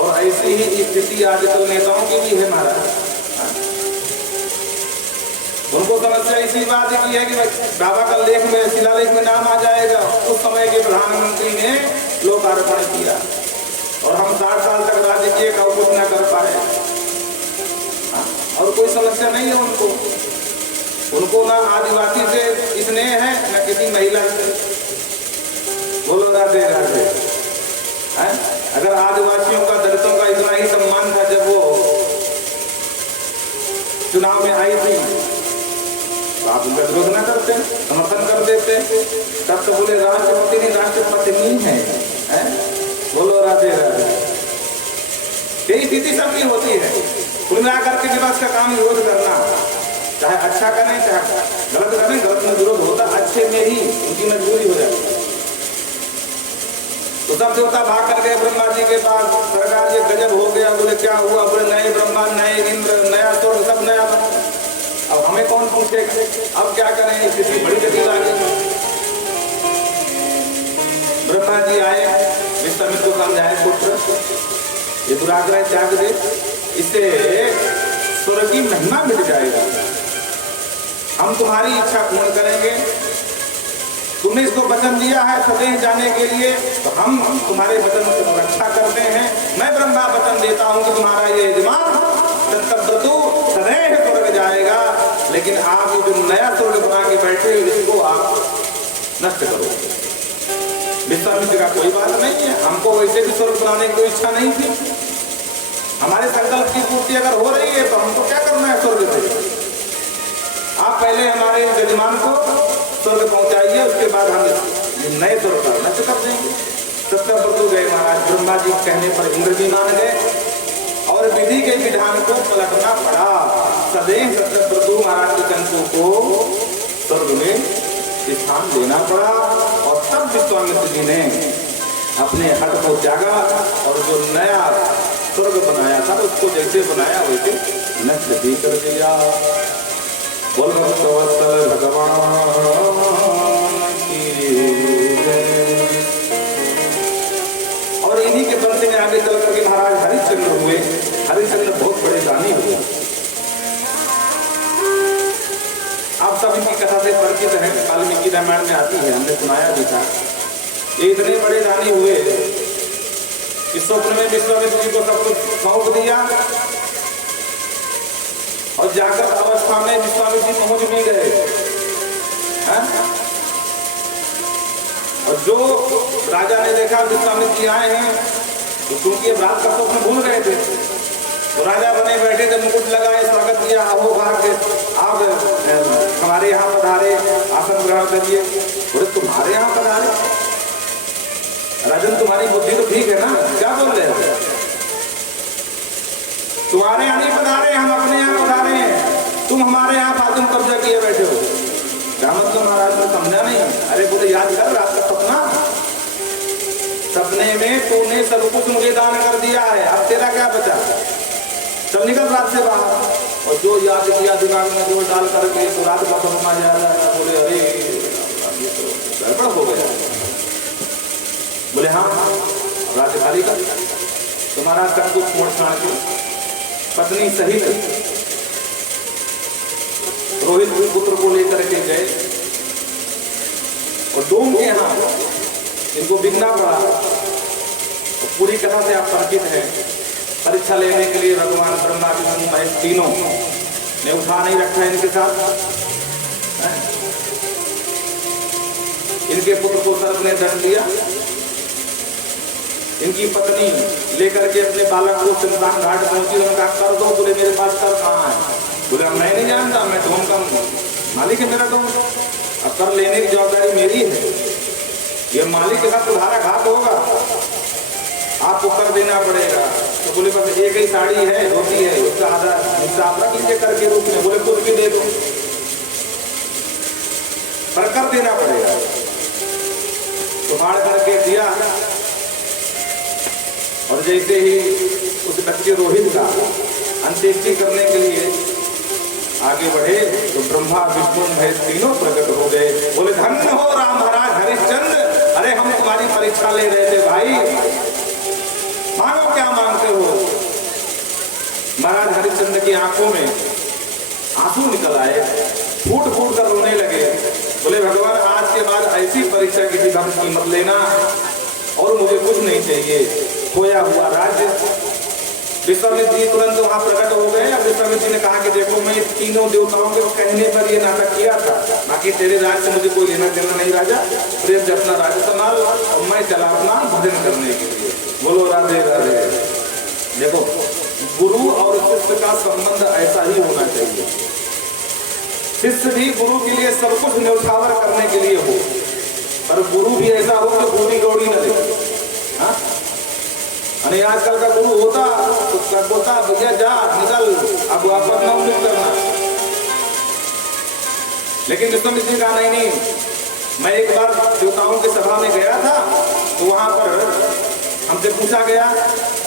और ऐसी ही स्थिति आजकल नेताओं की भी है महाराज। उनको समस्या इसी बात की है कि बाबा का लेख में शिलालेख में नाम आ जाएगा। उस समय के प्रधानमंत्री ने लोकार्पण किया और हम 60 साल तक राज्य किए का कुछ न कर पाए, और कोई समस्या नहीं है उनको। उनको ना आदिवासी से स्नेह है न किसी महिला से। बोलो राधे राधे। अगर आदिवासियों का दलितों का इतना ही सम्मान था जब वो चुनाव में आई थी, तो आप उनका विरोध न करते, समर्थन कर देते। तब तो बोले राष्ट्रपति नहीं राष्ट्रपति नहीं है। बोलो राधे राधे। यही स्थिति सबकी होती है। कुल मिलाकर के विपक्ष का काम विरोध करना, चाहे अच्छा करें चाहे गलत करें, गलत में विरोध होता, अच्छे में ही उनकी मजबूरी हो जाती है। तो सब देवता भाग कर गए ब्रह्मा जी के पास, सरकार ये गजब हो गया। बोले क्या हुआ? बोले नए ब्रह्मा, नए इंद्र, नया स्वर्ग, सब नया। अब हमें कौन पूछेगा? अब क्या करें? स्थिति बड़ी जटिल आ गई। ब्रह्मा जी आए, विश्वामित्र को समझाए, पुत्र ये दुराग्रह त्याग दे, इससे स्वर्ग की महिमा मिट जाएगा। हम तुम्हारी इच्छा पूर्ण करेंगे। तुमने इसको वचन दिया है सदैव जाने के लिए, तो हम तुम्हारे वचन की रक्षा करते हैं। मैं ब्रह्मा वचन देता हूं कि तुम्हारा ये यजमान सत्यव्रतु सदैव स्वर्ग जाएगा, लेकिन आप जो नया स्वर्ग बना के बैठे इसको आप नष्ट करो। विश्वामित्र का कोई बात नहीं है, हमको वैसे भी स्वर्ग बनाने की कोई इच्छा नहीं थी। हमारे संकल्प की पूर्ति अगर हो रही है तो हमको क्या करना है स्वर्ग से? आप पहले हमारे यजमान को स्वर्ग पहुंचाइए, उसके बाद हम नए स्वर्ग का नष्ट कर देंगे। सत्यव्रतु गए महाराज, ब्रह्मा जी कहने पर इंद्र जी मान गए और विधि के विधान को पलटना पड़ा। सदैव सत्यव्रतु महाराज के कंसों को स्वर्ग में स्थान देना पड़ा। और तब विश्वामित्र जी ने अपने हट को त्यागा और जो नया स्वर्ग बनाया था उसको जैसे बनाया वैसे नष्ट भी कर दिया। बोल भक्तवत्सल भगवान की जय। और इन्हीं के बंदे में आगे चल करके महाराज हरिश्चंद्र हुए। हरिश्चंद्र बहुत बड़े दानी हुए। आप सब इनकी कथा से परिचित हैं, वाल्मीकि रामायण में आती है, हमने सुनाया भी था। ये इतने बड़े दानी हुए कि स्वप्न में विश्वामित्र जी को सब कुछ सौंप दिया और जागृत अवस्था में विश्वामित्र जी पहुंच भी गए। और जो राजा ने देखा विश्वामित्र जी आए हैं तो क्योंकि रात का स्वप्न भूल गए थे, तो राजा बने बैठे थे, मुकुट लगाए, स्वागत किया, अहो भाग्य आप हमारे यहाँ पधारे, आसन ग्रहण करिए। बोले तुम्हारे यहाँ पधारे? राजन तुम्हारी बुद्धि तो ठीक है ना, क्या बोल रहे हो? तुम्हारे यहाँ नहीं पधारे, हम अपने यहाँ पधारे हैं। तुम हमारे यहाँ फातिम कब्जा किए बैठे हो। क्या मतलब महाराज ने समझा नहीं? अरे बोले याद कर रात का सपना, सपने में तूने सब कुछ मुझे दान कर दिया है, अब तेरा क्या बचा? चल निकल रात से बाहर। और जो याद किया दिमाग में जो डाल करके तो रात का सपना याद आया। बोले अरे गड़बड़ हो गया। बोले हाँ राज्य खाली कर। तुम्हारा सब कुछ छोड़ छाड़ के पत्नी सहित रोहित पुत्र को लेकर के गए और डोम के यहाँ इनको बिकना पड़ा। और पूरी कथा से आप परिचित हैं। परीक्षा लेने के लिए भगवान ब्रह्मा विष्णु महेश तीनों ने उठा नहीं रखा है इनके साथ। इनके पुत्र को सर्प ने दंड दिया। इनकी पत्नी लेकर के अपने बालक को शमशान घाट पहुंची। उनका कर दो। बोले मेरे पास कर कहाँ है? बोले मैं नहीं जानता, मैं डोम का मालिक है मेरा डोम, अब कर लेने की जवाबदारी मेरी है। ये मालिक के साथ तुम्हारा घात होगा, आपको कर देना पड़ेगा। तो बोले बस एक ही साड़ी है, धोती है, उसका आधा हिस्सा आप रख लीजिए कर के रूप में। बोले कुछ भी दे दो, पर कर देना पड़ेगा। तो फाड़ करके दिया। और जैसे ही उस बच्चे रोहित का अंत्येष्टि करने के लिए आगे बढ़े तो ब्रह्मा विष्णु महेश तीनों प्रकट हो गए। बोले धन्य हो राम महाराज हरिश्चंद्र, अरे हम तुम्हारी परीक्षा ले रहे थे भाई, मांगो क्या मांगते हो। महाराज हरिश्चंद्र की आंखों में आंसू निकल आए, फूट फूट कर रोने लगे। बोले भगवान आज के बाद ऐसी परीक्षा किसी भक्त की मत लेना और मुझे कुछ नहीं चाहिए, खोया हुआ राज्य। विश्वामित्र जी तुरंत वहां प्रकट हो गए। अब विश्वामित्र जी ने कहा कि देखो मैं तीनों देवताओं के कहने पर ये नाटक किया था, बाकी तेरे राज से मुझे कोई लेना देना नहीं राजा, प्रेम से अपना राज्य संभाल और मैं चला अपना भजन करने के लिए। बोलो राधे राधे। देखो गुरु और शिष्य का संबंध ऐसा ही होना चाहिए। शिष्य भी गुरु के लिए सब कुछ न्यौछावर करने के लिए हो, पर गुरु भी ऐसा हो कि बूढ़ी गौड़ी न दे। अरे आजकल का गुरु होता तो कर बोलता भैया जा निकल, अब वापस ना उम्मीद करना। लेकिन विश्वामित्र जी कहा नहीं, मैं एक बार देवताओं की सभा में गया था तो वहां पर हमसे पूछा गया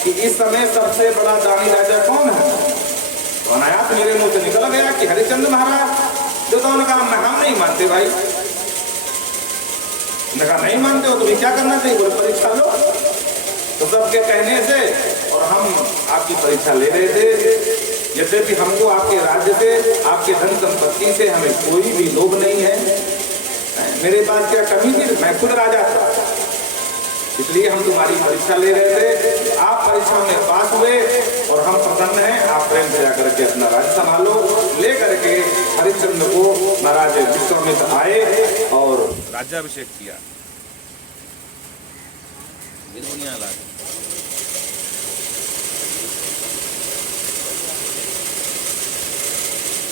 कि इस समय सबसे बड़ा दानी राजा कौन है? तो अनायास मेरे मुंह से निकल गया कि हरिश्चंद्र महाराज। देवताओं ने कहा हम नहीं मानते भाई। कहा नहीं मानते हो तो क्या करना चाहिए? बोले परीक्षा लो। तो सबके कहने से और हम आपकी परीक्षा ले रहे थे। जैसे कि हमको आपके राज्य से, आपके धन संपत्ति से हमें कोई भी लोभ नहीं है। मेरे पास क्या कमी थी? मैं खुद राजा था, इसलिए हम तुम्हारी परीक्षा ले रहे थे। आप परीक्षा में पास हुए और हम प्रसन्न हैं। आप प्रेम से जाकर के अपना राज्य संभालो। ले करके हरिश्चंद्र को महाराज विश्वामित्र आए और राज्याभिषेक किया।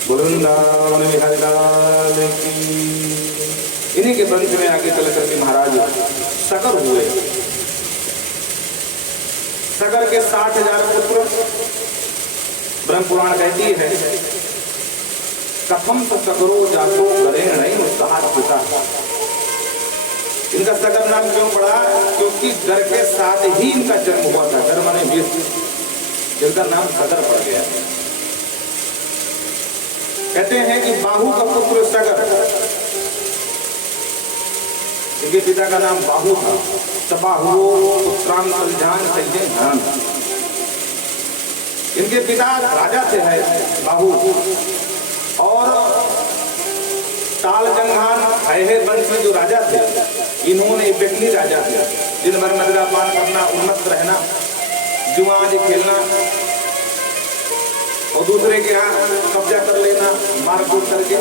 वृंदावन बिहारी लाल की। इन्हीं के वंश में आगे चल करके महाराज सकर हुए। सकर के 60,000 पुत्र। ब्रह्म पुराण कहती है कथम सकरो जातो करेण नहीं उत्साह पिता। इनका सगर नाम क्यों पड़ा? क्योंकि घर के साथ ही इनका जन्म हुआ था। घर माने वीर, जिनका नाम सगर पड़ गया। कहते हैं कि बाहु का पुत्र सगर, इनके पिता का नाम बाहु था। सबाहु पुत्राम संजान सैन्य धान। इनके पिता राजा थे है बाहु, और तालजंघान है वंश में जो राजा थे, इन्होंने बेकनी राजा थे। दिन भर मदिरा पान करना, उन्मत्त रहना, जुआज खेलना और दूसरे के यहाँ कब्जा कर लेना मारकूट करके।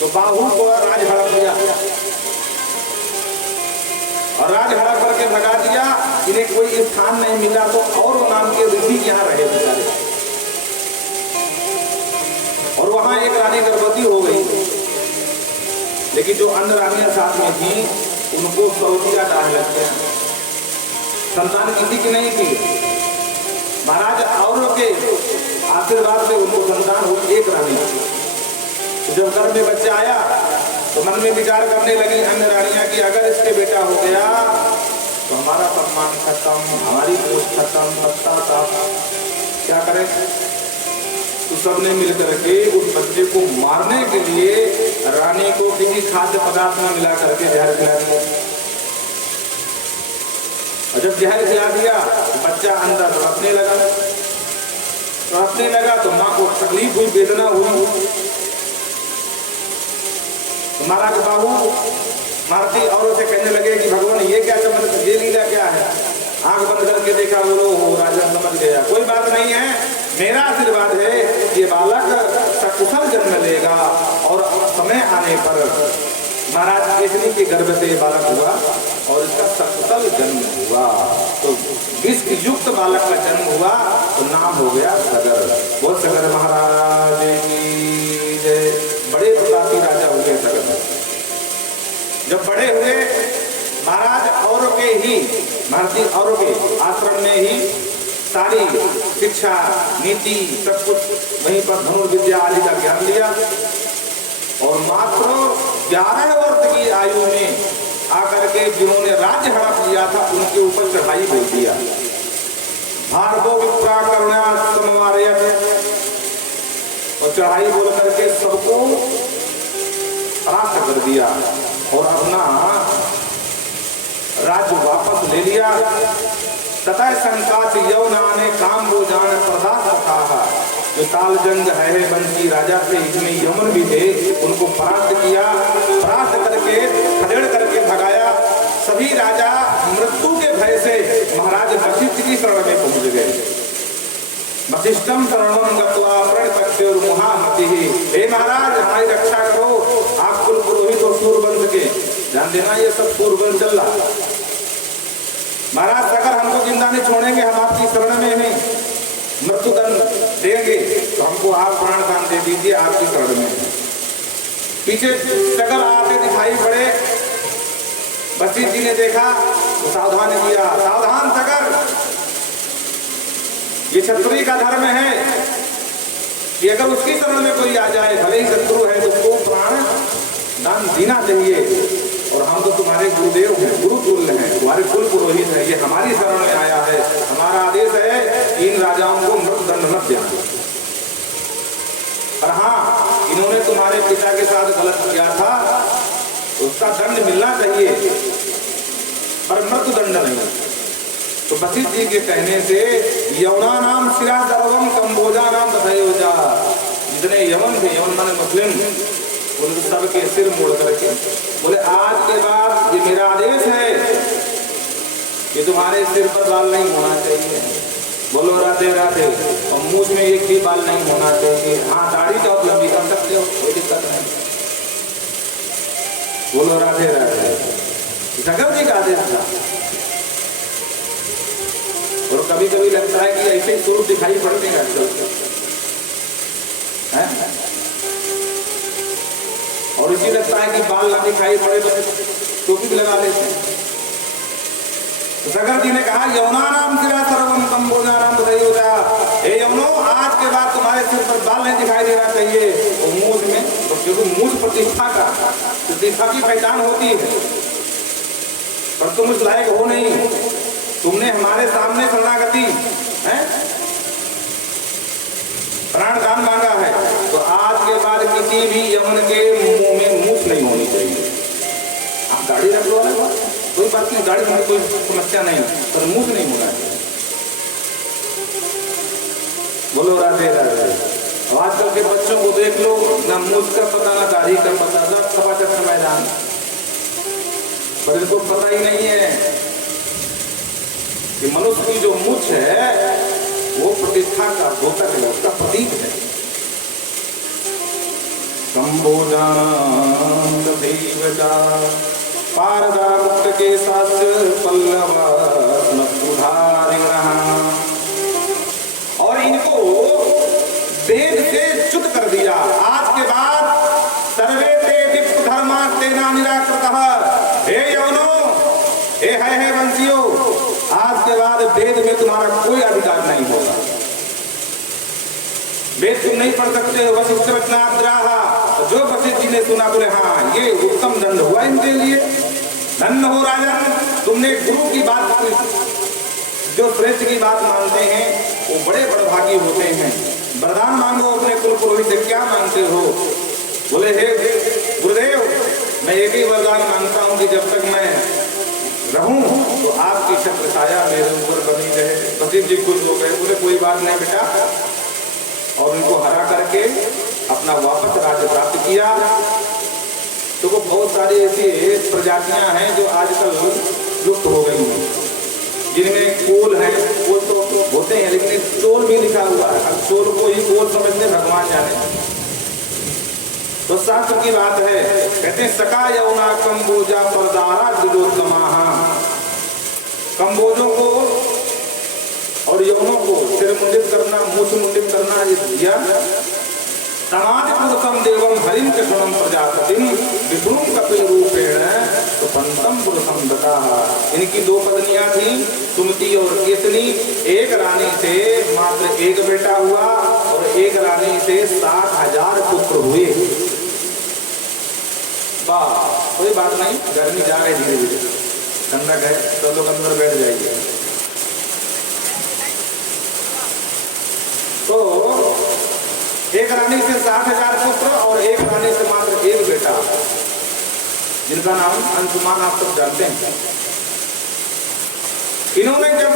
तो बाहु को राज हड़प लिया और राज हड़प करके भगा दिया। इन्हें कोई स्थान नहीं मिला तो और नाम के ऋषि यहाँ रहे बेचारे। और वहां एक रानी गर्भवती हो गई, लेकिन जो अन्य रानियां साथ में थी उनको सौतिया डाल लग गया। संतान किसी की नहीं थी। महाराज औरों के आशीर्वाद से उनको संतान हुई एक रानी। तो जब घर में बच्चा आया तो मन में विचार करने लगी अन्य रानियां कि अगर इसके बेटा हो गया तो हमारा सम्मान खत्म, हमारी पोस्ट खत्म, पश्चाताप क्या करें? तो सबने मिलकर के उस बच्चे को मारने के लिए रानी को किसी खाद्य पदार्थ में मिला करके जहर खिला दिया। और जब जहर खिला दिया बच्चा अंदर तड़पने लगा तो माँ को तकलीफ हुई, वेदना हुई। तो महाराज बाहु मारती औरों से कहने लगे कि भगवान ये क्या चमत्कार, ये लीला क्या है? आंख बंद करके देखा, बोलो हो राजा समझ गया। कोई बात नहीं है, मेरा आशीर्वाद है ये बालक सकुशल जन्म लेगा और समय आने पर महाराज केसरी के गर्भ से बालक हुआ और इसका सकुशल जन्म हुआ। तो विष युक्त बालक का जन्म हुआ तो नाम हो गया सगर। वो सगर महाराज की जय। बड़े प्रतापी राजा हुए सगर। जब बड़े हुए महाराज औरों के ही भारतीय औरों के आश्रम में ही सारी शिक्षा नीति सब कुछ वहीं पर धनुर्विद्या आदि का ज्ञान लिया और मात्र 11 वर्ष की आयु में आकर के जिन्होंने राज्य हड़प लिया था उनके ऊपर चढ़ाई बोल दिया। भार्गव विप्रा करुणा समवारयत, और चढ़ाई बोल करके सबको परास्त कर दिया और अपना राज्य वापस ले लिया। तथा संकाच यौना ने काम रोजान प्रदान रखा। जो तालजंग है वंशी राजा थे, इसमें यमन भी थे, उनको परास्त किया। परास्त करके खदेड़ करके भगाया। सभी राजा मृत्यु के भय से महाराज वशिष्ठ की शरण में पहुंच गए। वशिष्ठम शरणम गत्वा प्रणतक्ष्योर महामतिः। हे महाराज हमारी रक्षा करो, आप कुल पुरोहित और सूरवंश के। ध्यान देना ये सब सूरवंश चल रहा। महाराज अगर हमको जिंदा नहीं छोड़ेंगे, हम आपकी शरण में हैं, मृत्युदंड देंगे तो हमको आप प्राण दान दे दीजिए, आपकी शरण में। पीछे सगर आते दिखाई पड़े। वशिष्ठ जी ने देखा तो सावधान किया, सावधान सगर, ये क्षत्रिय का धर्म है कि अगर उसकी शरण में कोई आ जाए, भले ही शत्रु है, तो उसको प्राण दान देना चाहिए। और हम तो तुम्हारे गुरुदेव हैं, गुरु तुल्य हैं, तुम्हारे कुल पुरोहित हैं, ये हमारी शरण में आया है, हमारा आदेश है इन राजाओं को मृत्युदंड मत देना। और हाँ, इन्होंने तुम्हारे पिता के साथ गलत किया था, उसका दंड मिलना चाहिए, पर मृत्युदंड नहीं। तो वशिष्ठ जी के कहने से यवना नाम शिरा सर्वम कंबोजा नाम तथयोजा, जितने यवन थे, यवन माने मुस्लिम, उन सबके सिर मोड़ करके बोले आज के बाद ये मेरा आदेश है कि तुम्हारे सिर पर बाल नहीं होना चाहिए। बोलो राधे राधे। और मूछ में एक भी बाल नहीं होना चाहिए। हाँ, दाढ़ी तो आप लंबी कर सकते हो, कोई दिक्कत नहीं। बोलो राधे राधे। जगत जी का आदेश था। और कभी कभी लगता है कि ऐसे ही स्वरूप दिखाई पड़ते हैं और इसी लगता है कि बाल ना दिखाई पड़े तो टोपी भी लगा लेते हैं। तो सगर जी ने कहा यवना नाम सिरा सर्वम कंबोजा नाम तथयोजा, हे यवनो, आज के बाद तुम्हारे सिर पर बाल नहीं दिखाई देना चाहिए। और मूछ में, तो क्योंकि मूछ प्रतिष्ठा का, प्रतिष्ठा की पहचान होती है, पर तुम उस लायक हो नहीं। तुमने हमारे सामने शरणागति है, प्राण दान मांगा है, तो आज के बाद किसी भी यमन के मुंह में मूछ नहीं होनी चाहिए। आप गाड़ी रख लो, कोई बात नहीं, गाड़ी में कोई समस्या नहीं, पर मूछ नहीं होना चाहिए। बोलो राधे राधे। आजकल के बच्चों को देख लो, ना मूछ का पता ना दाढ़ी का पता, सब सभाचक का मैदान, पर इनको पता ही नहीं है कि मनुष्य की जो मूछ है वो प्रतिष्ठा का द्योतक है, उसका प्रतीक है। पारदा मुक्त के साथ पल्लव और इनको वेद से च्युत कर दिया। आज के बाद सर्वे ते विप्र धर्मास्ते ना निराकृतः। हे यवनो, हे वंशियों, आज के बाद वेद में तुम्हारा कोई अधिकार नहीं होगा। वेद तुम नहीं पढ़ सकते हो। वशिष्ठ वचनाद्राहा, जो वशिष्ठ जी ने सुना बोले हाँ, ये उत्तम दंड हुआ इनके लिए। धन्य हो राजन, तुमने गुरु की बात, जो श्रेष्ठ की बात मानते हैं वो बड़े बड़भागी होते हैं। वरदान मांगो अपने कुल पुरोहित से, क्या मांगते हो? बोले हे गुरुदेव, मैं एक ही वरदान मांगता हूँ कि जब तक मैं रहूं तो आपकी छत्र छाया मेरे ऊपर बनी रहे। वशिष्ठ जी खुश हो गए, बोले कोई बात नहीं बेटा, और उनको हरा करके अपना वापस राज्य प्राप्त किया। तो वो बहुत सारी ऐसी प्रजातियां हैं जो आजकल लुप्त हो गई हैं, जिनमें कोल है, कोल तो होते हैं लेकिन चोल भी लिखा हुआ है। अब चोल को ही कोल समझते भगवान जाने। तो शास्त्र की बात है, कहते हैं सका यौना कंबोजा परदारा दिलोत्तमाहा। कंबोजों को और यौनों को सिर मुंडित करना, मूछ मुंडित करना ये दिया। समाज पुरुषम देवम हरिम कृष्णम प्रजापतिम विष्णुम कपिल रूपेण तो पंतम पुरुषम दता। इनकी दो पत्नियां थी, सुमति और केतनी। एक रानी से मात्र एक बेटा हुआ और एक रानी से 60,000 पुत्र हुए। कोई बात नहीं, गर्मी जा रही धीरे धीरे, ठंडक है, सब लोग अंदर बैठ जाइए। तो एक रानी से 60,000 पुत्र और एक रानी से मात्र एक बेटा, जिनका नाम अंशुमान आप सब जानते हैं। इन्होंने जब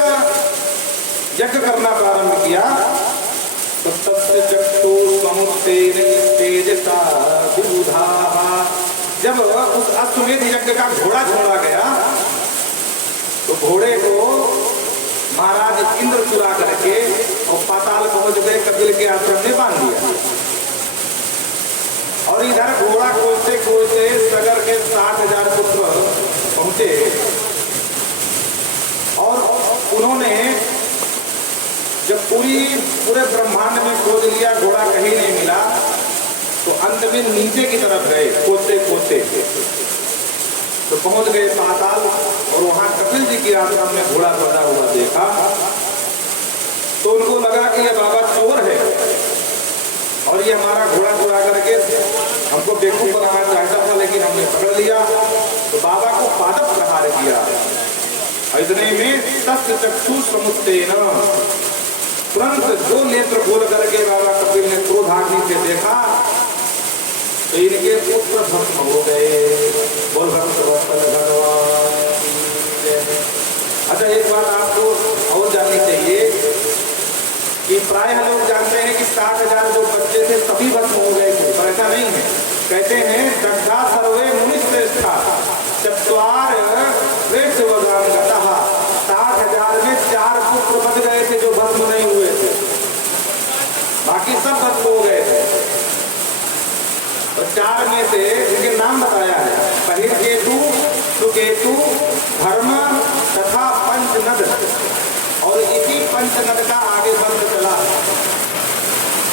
यज्ञ करना प्रारंभ किया तो तस्य चक्षु समुत्तेन तेजसा विबुधाः। जब उस अश्वमेध यज्ञ का घोड़ा छोड़ा गया तो घोड़े को महाराज इंद्र चुरा करके और पाताल पहुंच गए, कपिल के आश्रम में बांध दिया। और इधर घोड़ा खोजते खोजते सगर के 60,000 पुत्र पहुंचे और उन्होंने जब पूरे ब्रह्मांड में खोज लिया, घोड़ा कहीं नहीं मिला, तो अंत में नीचे की तरफ गए खोजते खोजते, तो पहुंच गए पाताल और वहां कपिल जी की आश्रम में घोड़ा बंधा हुआ देखा। तो उनको लगा कि ये बाबा चोर है और ये हमारा घोड़ा चुरा करके हमको बेवकूफ बनाना चाहता था, लेकिन हमने पकड़ लिया। तो बाबा को पादप प्रहार किया। इतने में तस्य चक्षु समुत्तेन, तुरंत जो नेत्र खोल करके बाबा कपिल ने क्रोधाग्नि से देखा तो इनके पुत्र भस्म हो गए। बोल भक्त भगवान। अच्छा, एक बात आपको और जाननी चाहिए कि प्रायः लोग जानते हैं कि 60,000 जो बच्चे थे सभी भस्म हो गए थे, पर ऐसा नहीं है। कहते हैं दग्धा सर्वे मुनिश्रेष्ठा चत्वार वेक्षवगाम गतः, 60,000 में 4 पुत्र बच गए थे जो भस्म नहीं हुए थे, बाकी सब भस्म हो गए थे। तो 4 में से जिनके नाम बताया है, बहिर्केतु, सुकेतु, धर्म तथा पंचनद, और इसी पंचनद का आगे वंश चला,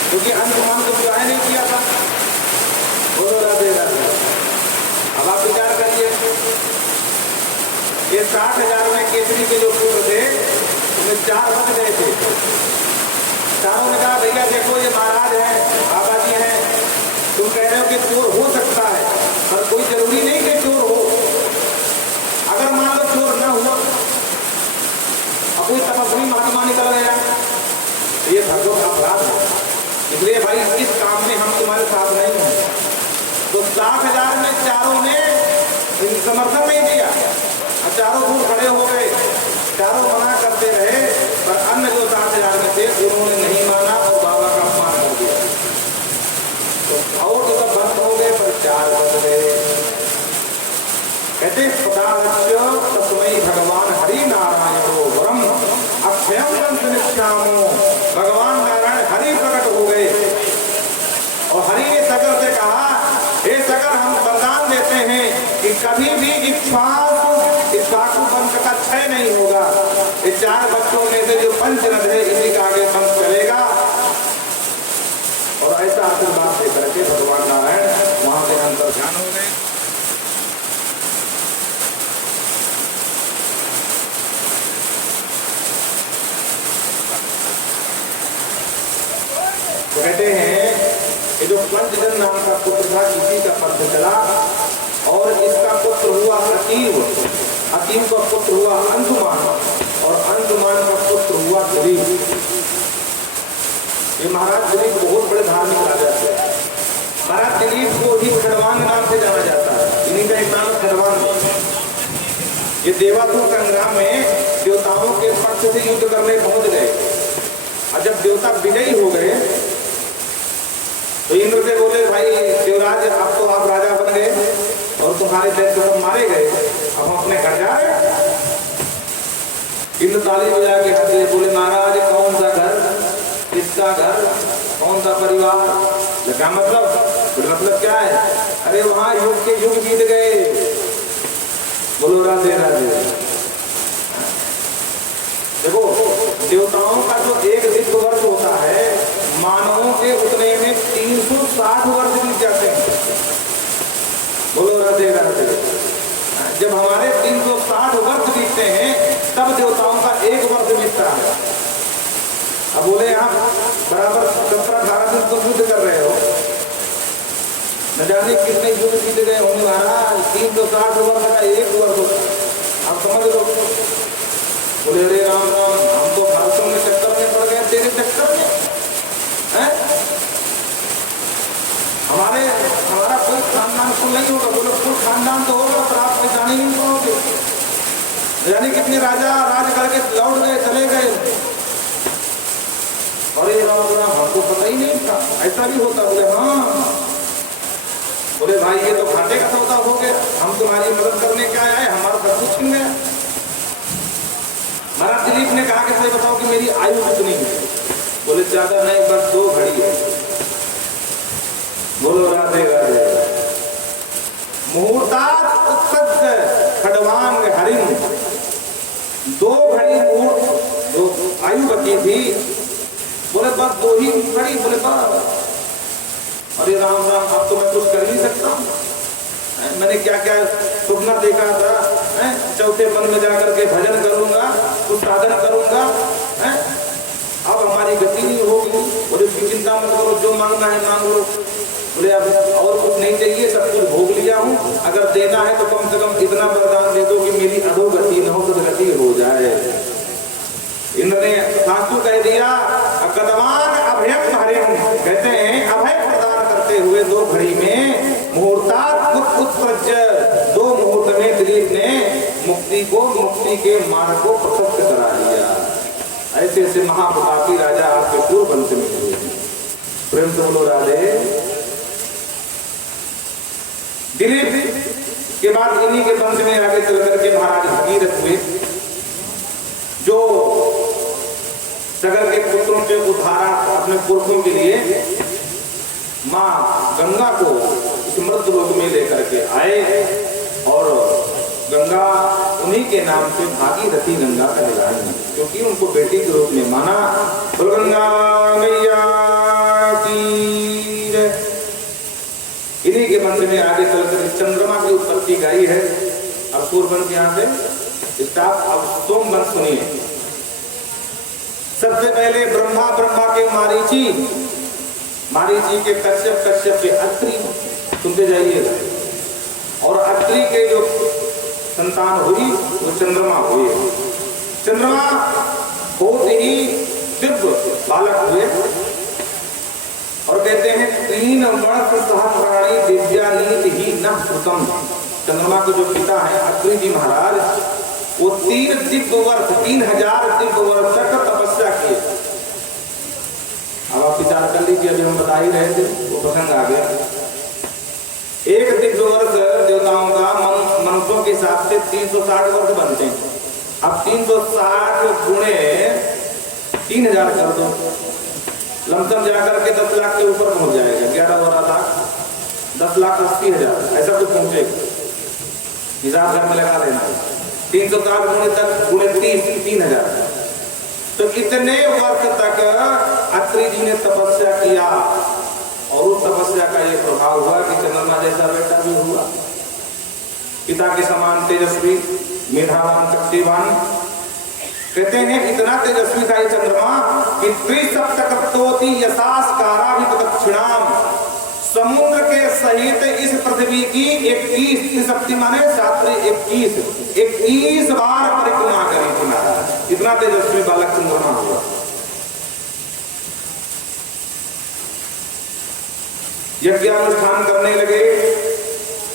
क्योंकि अंशुमान को विवाह नहीं किया था। बोलो राधे राधे। अब आप विचार करिए, ये 60,000 में केसरी के जो पुत्र थे उनमें 4 बच गए थे। चारों ने कहा भैया देखो ये महाराज है, बाबा जी हैं, तुम कह रहे हो कि चोर हो सकता है, पर कोई जरूरी नहीं कि चोर हो। अगर मान लो चोर न हुआ, अब कोई तपस्वी महात्मा निकल गया, तो ये भगवत का अपराध है। इसलिए भाई इस काम में हम तुम्हारे साथ नहीं हैं। तो 60,000 में चारों ने समर्थन नहीं दिया, चारों दूर खड़े हो गए, चारों मना करते रहे, पर अन्य जो 60,000 में थे उन्होंने नहीं माना और बाबा का अपमान कर दिया। तो और तो सब बंद हो गए, पर 4 बच गए। कहते तस्मै भगवान हरि नारायणो वरम अक्षयम निष्कामो, भगवान नारायण हरि प्रकट हो गए और हरि ने सकर से कहा, हे सकर हम वरदान देते हैं कि कभी भी इक्ष्वाकु वंश का क्षय नहीं होगा। ये 4 बच्चों में से जो पंचनद है इसी का आगे वंश चलेगा। और ऐसा आशीर्वाद दे करके भगवान नारायण वहां से अंतर ध्यान हो गए। तो कहते हैं ये जो पंचजन नाम का पुत्र था इसी का पंथ चला, और इसका पुत्र हुआ अकीव, अकीव का पुत्र हुआ अंशुमान, और अंशुमान का पुत्र हुआ दिलीप। ये महाराज दिलीप बहुत बड़े धार्मिक राजा थे। महाराज दिलीप को ही खड़वान नाम से जाना जाता है, इन्हीं का एक नाम खड़वान। ये देवासुर संग्राम में देवताओं के पक्ष से युद्ध करने पहुंच गए, और जब देवता विजयी हो गए तो इंद्र से बोले भाई देवराज अब तो आप राजा बन गए और तुम्हारे दैत्य सब मारे गए, अब हम अपने घर जा रहे हैं। इंद्र ताली बजा के हंसे, बोले महाराज कौन सा घर, किसका घर, कौन सा परिवार, क्या मतलब क्या है? अरे वहां युग के युग बीत गए। बोलो राधे राधे। देखो देवताओं का जो एक दिव्य वर्ष होता है, मानवों के उतने में 360 वर्ष बीत जाते हैं। बोलो राधे राधे। जब हमारे 360 वर्ष बीतते हैं तब देवताओं का 1 वर्ष बीतता है। अब बोले आप बराबर 17-18 दिन तो युद्ध कर रहे हो, न जाने कितने युद्ध बीत गए होंगे महाराज, 360 वर्ष का 1 वर्ष होता, आप समझ लो। बोले अरे राम राम, हम तो भारतों में चक्कर में पड़ गए तेरे चक्कर में है? हमारा कोई खानदान तो नहीं होगा। बोलो कोई खानदान तो होगा, पर आप पहचान ही नहीं पाओगे। यानी कितने राजा राज करके लौट गए, चले गए, अरे राम राम हमको पता ही नहीं था ऐसा भी होता। बोले हाँ। बोले भाई ये तो घाटे का सौदा हो गया, हम तुम्हारी मदद करने क्या आए, हमारा सब कुछ छीन गया। महाराज दिलीप ने कहा कि सही बताओ कि मेरी आयु कितनी है? बोले ज्यादा नहीं, बस 2 घड़ी है। बोलो राधे राधे। मुहूर्तात उत्सज्ज खड़वान हरिण, 2 घड़ी मुहूर्त जो आयु बची थी, बोले बस 2 ही घड़ी। बोले बस, अरे राम राम अब तो मैं कुछ कर नहीं सकता, मैंने क्या क्या सुपना देखा था, चौथे वन में जाकर के भजन करूंगा, कुछ साधन करूंगा, अब हमारी गति नहीं होगी। बोले उसकी चिंता मत करो, जो मांगना है मांग लो। बोले अब और कुछ नहीं चाहिए, सब कुछ भोग लिया हूँ, अगर देना है तो कम से कम इतना वरदान दे दो कि मेरी अधोगति न हो, सदगति हो जाए। इंद्र ने सासू कह दिया, कदमान अभयम हरिम, कहते हैं अभय प्रदान करते हुए 2 घड़ी में मुहूर्तात् उत्सृज्य, 2 मुहूर्त में दिलीप ने मुक्ति के मार्ग को प्रशस्त करा दिया। ऐसे ऐसे महाप्रतापी राजा आपके पूर्व वंश में हुए। प्रेम से बोलो राधे। दिलीप के बाद इन्हीं के वंश में आगे चल करके महाराज भगीरथ हुए, जो सगर के पुत्रों के उद्धारा अपने पुरखों के लिए मां गंगा को इस मृत लोक में लेकर के आए और गंगा उन्हीं के नाम से भागीरथी गंगा कहलाई, क्योंकि उनको बेटी के रूप में माना। बोल गंगा मैया की जय। इन्हीं के मंत्र में आगे चलकर चंद्रमा की उत्पत्ति गाई है। अब सूर्यवंश यहाँ से स्टार्ट। अब सोमवंश सुनिए। सबसे पहले ब्रह्मा के मारीची के कश्यप के अत्रि, सुनते जाइएगा। और अत्रि के जो संतान हुई वो चंद्रमा हुए। चंद्रमा बहुत ही दिव्य बालक हुए और कहते हैं 3 वर्ष सहस्राणी दिव्यानीत ही न श्रुतम। चंद्रमा के जो पिता है अत्रि जी महाराज, वो 3 दिव्य वर्ष 3000 दिव्य वर्ष तक तपस्या किए। अब आप विचार कर लीजिए, अभी हम बता ही रहे थे, वो प्रसंग आ गया। एक दिव्य वर्ष देवताओं का मनुष्यों के हिसाब से 360 वर्ष बनते हैं। अब 360 गुणे 3000 कर दो, लमसम जाकर के 10 लाख के ऊपर पहुंच जाएगा। 11 लाख 10,80,000 ऐसा कुछ पहुंचेगा। हिसाब घर में लगा लेना। 360 गुणे तक गुणे 30,000। तो इतने वर्ष तक अत्रि जी ने तपस्या किया और उस तपस्या का ये प्रभाव हुआ कि चंद्रमा जैसा बेटा भी हुआ। पिता के समान तेजस्वी, मेधावान, शक्तिवान। कहते हैं इतना तेजस्वी था ये चंद्रमा कि त्रिसप्तकर्तोति यशास्कारा भी दक्षिणाम, समुद्र के सहित इस पृथ्वी की 21 शक्ति माने शास्त्री 21 बार परिक्रमा करी थी महाराज। इतना तेजस्वी बालक चंद्रमा हुआ। यज्ञानुष्ठान करने लगे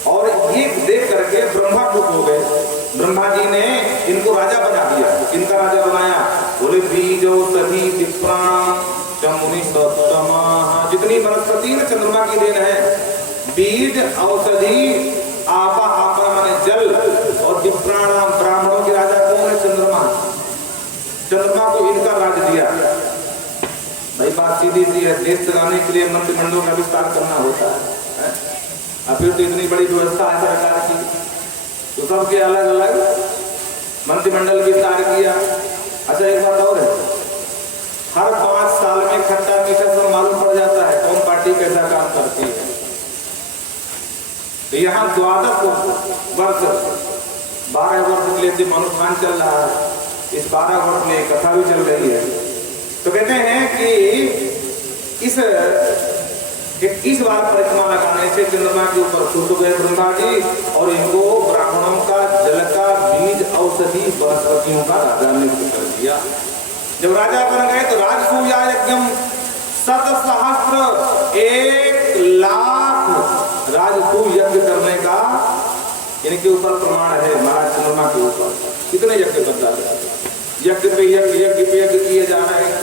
और ये देख करके ब्रह्मा खुश हो गए। ब्रह्मा जी ने इनको राजा बना दिया। इनका राजा बनाया, बोले बीजो सभी विप्राण चमुनि सप्तमा। जितनी वनस्पति न चंद्रमा की देन है, बीज, औषधि, आपा माने जल, और विप्राणाम ब्राह्मणों के राजा कौन है? चंद्रमा। चंद्रमा को इनका राज दिया। भाई बात सीधी सी है, देश चलाने के लिए मंत्रिमंडलों का विस्तार करना होता है। अब फिर तो इतनी बड़ी व्यवस्था है सरकार की, तो सबके अलग अलग मंत्रिमंडल विस्तार किया। अच्छा एक बात और है, हर 5 साल में खट्टा मीठा सब मालूम पड़ जाता है कौन पार्टी कैसा काम करती है। तो यहाँ 12 वर्ष 12 वर्ष के लिए अनुष्ठान चल रहा है। इस 12 वर्ष में कथा भी चल रही है। तो कहते हैं कि इस 21 बार परिक्रमा लगाने से चंद्रमा के ऊपर छूट गए ब्रह्मा जी और इनको ब्राह्मणों का, जल का, बीज, औषधि, वनस्पतियों का राजा नियुक्त कर दिया। जब राजा बन गए तो राजसूया यज्ञम 1,000,000 1,00,000 राजसू यज्ञ करने का इनके ऊपर प्रमाण है। महाराज चंद्रमा के ऊपर कितने यज्ञ करता है, यज्ञ पे यज्ञ किए जा रहे हैं।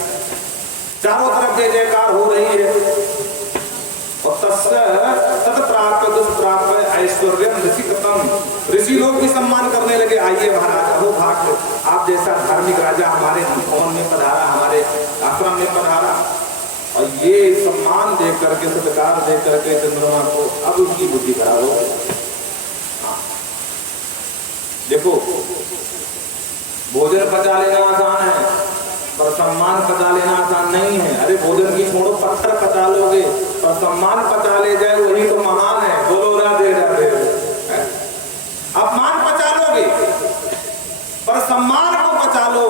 चारों तरफ जय जयकार हो रही है। और तत्प्राप्त दुष्प्राप्त ऐश्वर्यम ऋषिकृतम, ऋषि लोग भी सम्मान करने लगे। आइए महाराज, अहो भाग्य, आप जैसा धार्मिक राजा हमारे भवन में पधारा, हमारे आश्रम में पधारा। और ये सम्मान दे करके, सत्कार दे करके चंद्रमा को अब उसकी बुद्धि खराब हो गई। देखो, भोजन पचा लेना आसान है पर सम्मान पचा लेना आसान नहीं है। अरे भोजन की छोड़ो, पत्थर पचा लोगे पर सम्मान पचा ले जाए वही तो महान है। बोलो राधे राधे। अपमान पचा लोगे पर सम्मान को पचा लो,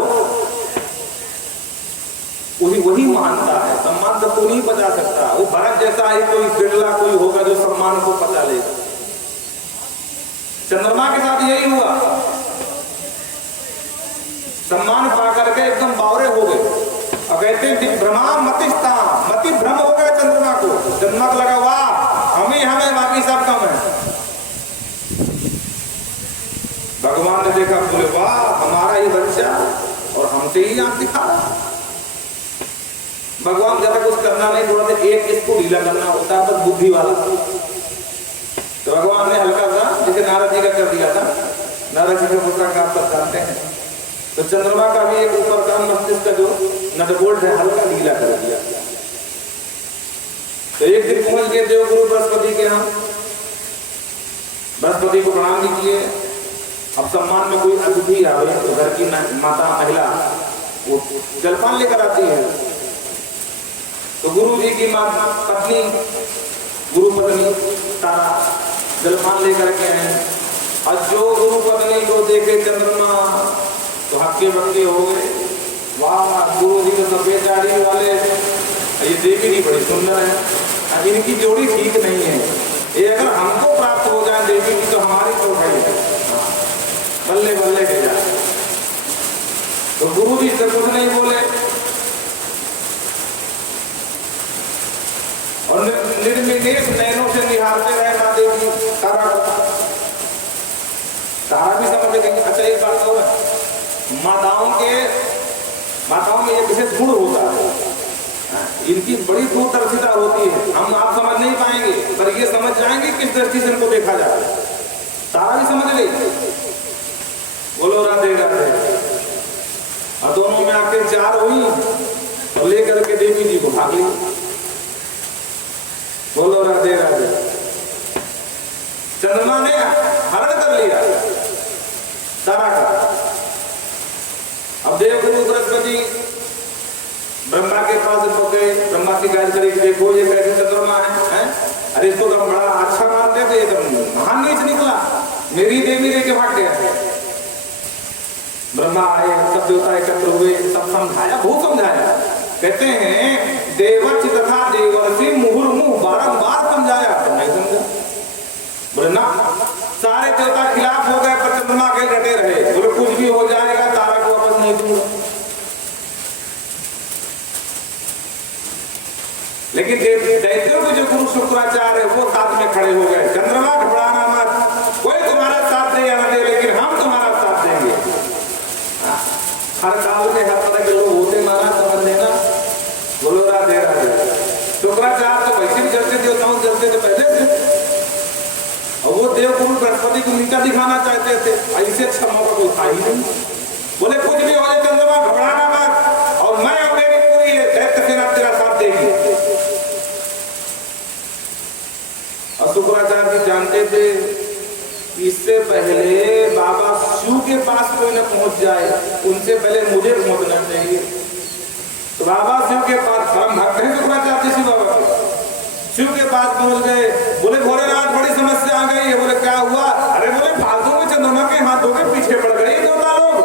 वही भगवान को पता लेगा। चंद्रमा के साथ यही हुआ, सम्मान पा करके एकदम बावरे हो गए और कहते हैं भ्रमा मतिस्ता, मति भ्रम हो गया चंद्रमा को। चंद्रमा को लगा वाह हमें बाकी सब कम है। भगवान ने देखा, बोले वाह हमारा ही बच्चा और हमसे ही आंख दिखा रहा। भगवान ज्यादा कुछ करना नहीं, थोड़ा सा एक इसको ढीला करना होता है, बस बुद्धि वाला। तो भगवान ने हल्का सा, जैसे नारद जी का कर दिया था, नारद जी का पुत्र का आप जानते हैं, तो चंद्रमा का भी एक ऊपर का मस्तिष्क का जो नटबोल्ट है हल्का ढीला कर दिया। तो एक दिन पहुंच गए देवगुरु बृहस्पति के यहाँ, बृहस्पति को प्रणाम भी किए। अब सम्मान में कोई अतिथि आवे तो घर की माता महिला वो जलपान लेकर आती है। तो गुरु जी की माँ पत्नी, गुरु पत्नी तारा जलपान लेकर के आए। और जो गुरु पत्नी को देखे चंद्रमा तो हक्के बक्के हो गए, वाह गुरु जी के सफेद दाढ़ी वाले, ये देवी नहीं बड़ी सुंदर है, इनकी जोड़ी ठीक नहीं है, ये अगर हमको प्राप्त हो जाए देवी की तो हमारी तो है, बल्ले बल्ले के जाए। तो गुरु जी से कुछ नहीं बोले और निर्विलेश नैनों से निहारते रहे ना देवी तारा को। तारा भी समझ गई। अच्छा एक बात और है, माताओं में एक विशेष गुण होता है, इनकी बड़ी दूरदर्शिता होती है, हम आप समझ नहीं पाएंगे पर ये समझ जाएंगे किस दृष्टि से इनको देखा जाए। तारा भी समझ गई, बोलो राधे राधे। और दोनों में आखिर चार हुई और लेकर के देवी जी को भाग ली, बोलो राधे राधे। चंद्रमा ने हरण कर लिया तारा का। अब देवगुरु बृहस्पति ब्रह्मा के पास पहुंचे, ब्रह्मा की गाय करी, देखो ये कैसे चंद्रमा है? अरे इसको तो बड़ा अच्छा मानते थे, एकदम महान नीच निकला, मेरी देवी लेके भाग गया। ब्रह्मा आए, सब देवता एकत्र हुए, सब समझाया, बहुत समझाया। कहते हैं देवच तथा देवर्षि मुहुर्मुह बारंबार समझाया, तो नहीं समझा। बोले ना, सारे देवता खिलाफ हो गए पर चंद्रमा के डटे रहे, बोले कुछ भी हो जाएगा तारा को वापस नहीं दूंगा। लेकिन दैत्यों के जो गुरु शुक्राचार्य है वो साथ में खड़े हो गए, चंद्रमा घबराना मत, कोई तुम्हारा साथ नहीं आना दे, लेकिन हम तुम्हारा साथ देंगे। हर काल में हर तरह के लोग होते महाराज, समझ लेना, बोलो राधे राधे। शुक्राचार्य तो वैसे भी जलते देवताओं जलते थे पहले से, और वो देवगुरु बृहस्पति को नीचा दिखाना चाहते थे, ऐसे अच्छा मौका कोई था ही नहीं। बोले कुछ भी हो जाए चंद्रमा घबराना मत, और मैं और मेरी पूरी दैत्य सेना तेरा साथ देगी। और शुक्राचार्य जी जानते थे इससे पहले बाबा शिव के पास कोई न पहुंच जाए, उनसे पहले मुझे पहुंचना चाहिए। तो बाबा शिव के पास, परम भक्त है शुक्राचार्य शिव बाबा के, शिव के पास पहुंच गए। बोले भोलेनाथ बड़ी समस्या आ गई है। बोले क्या हुआ? अरे बोले फालतू में चंद्रमा के हाथों के पीछे पड़ गए देवता लोग,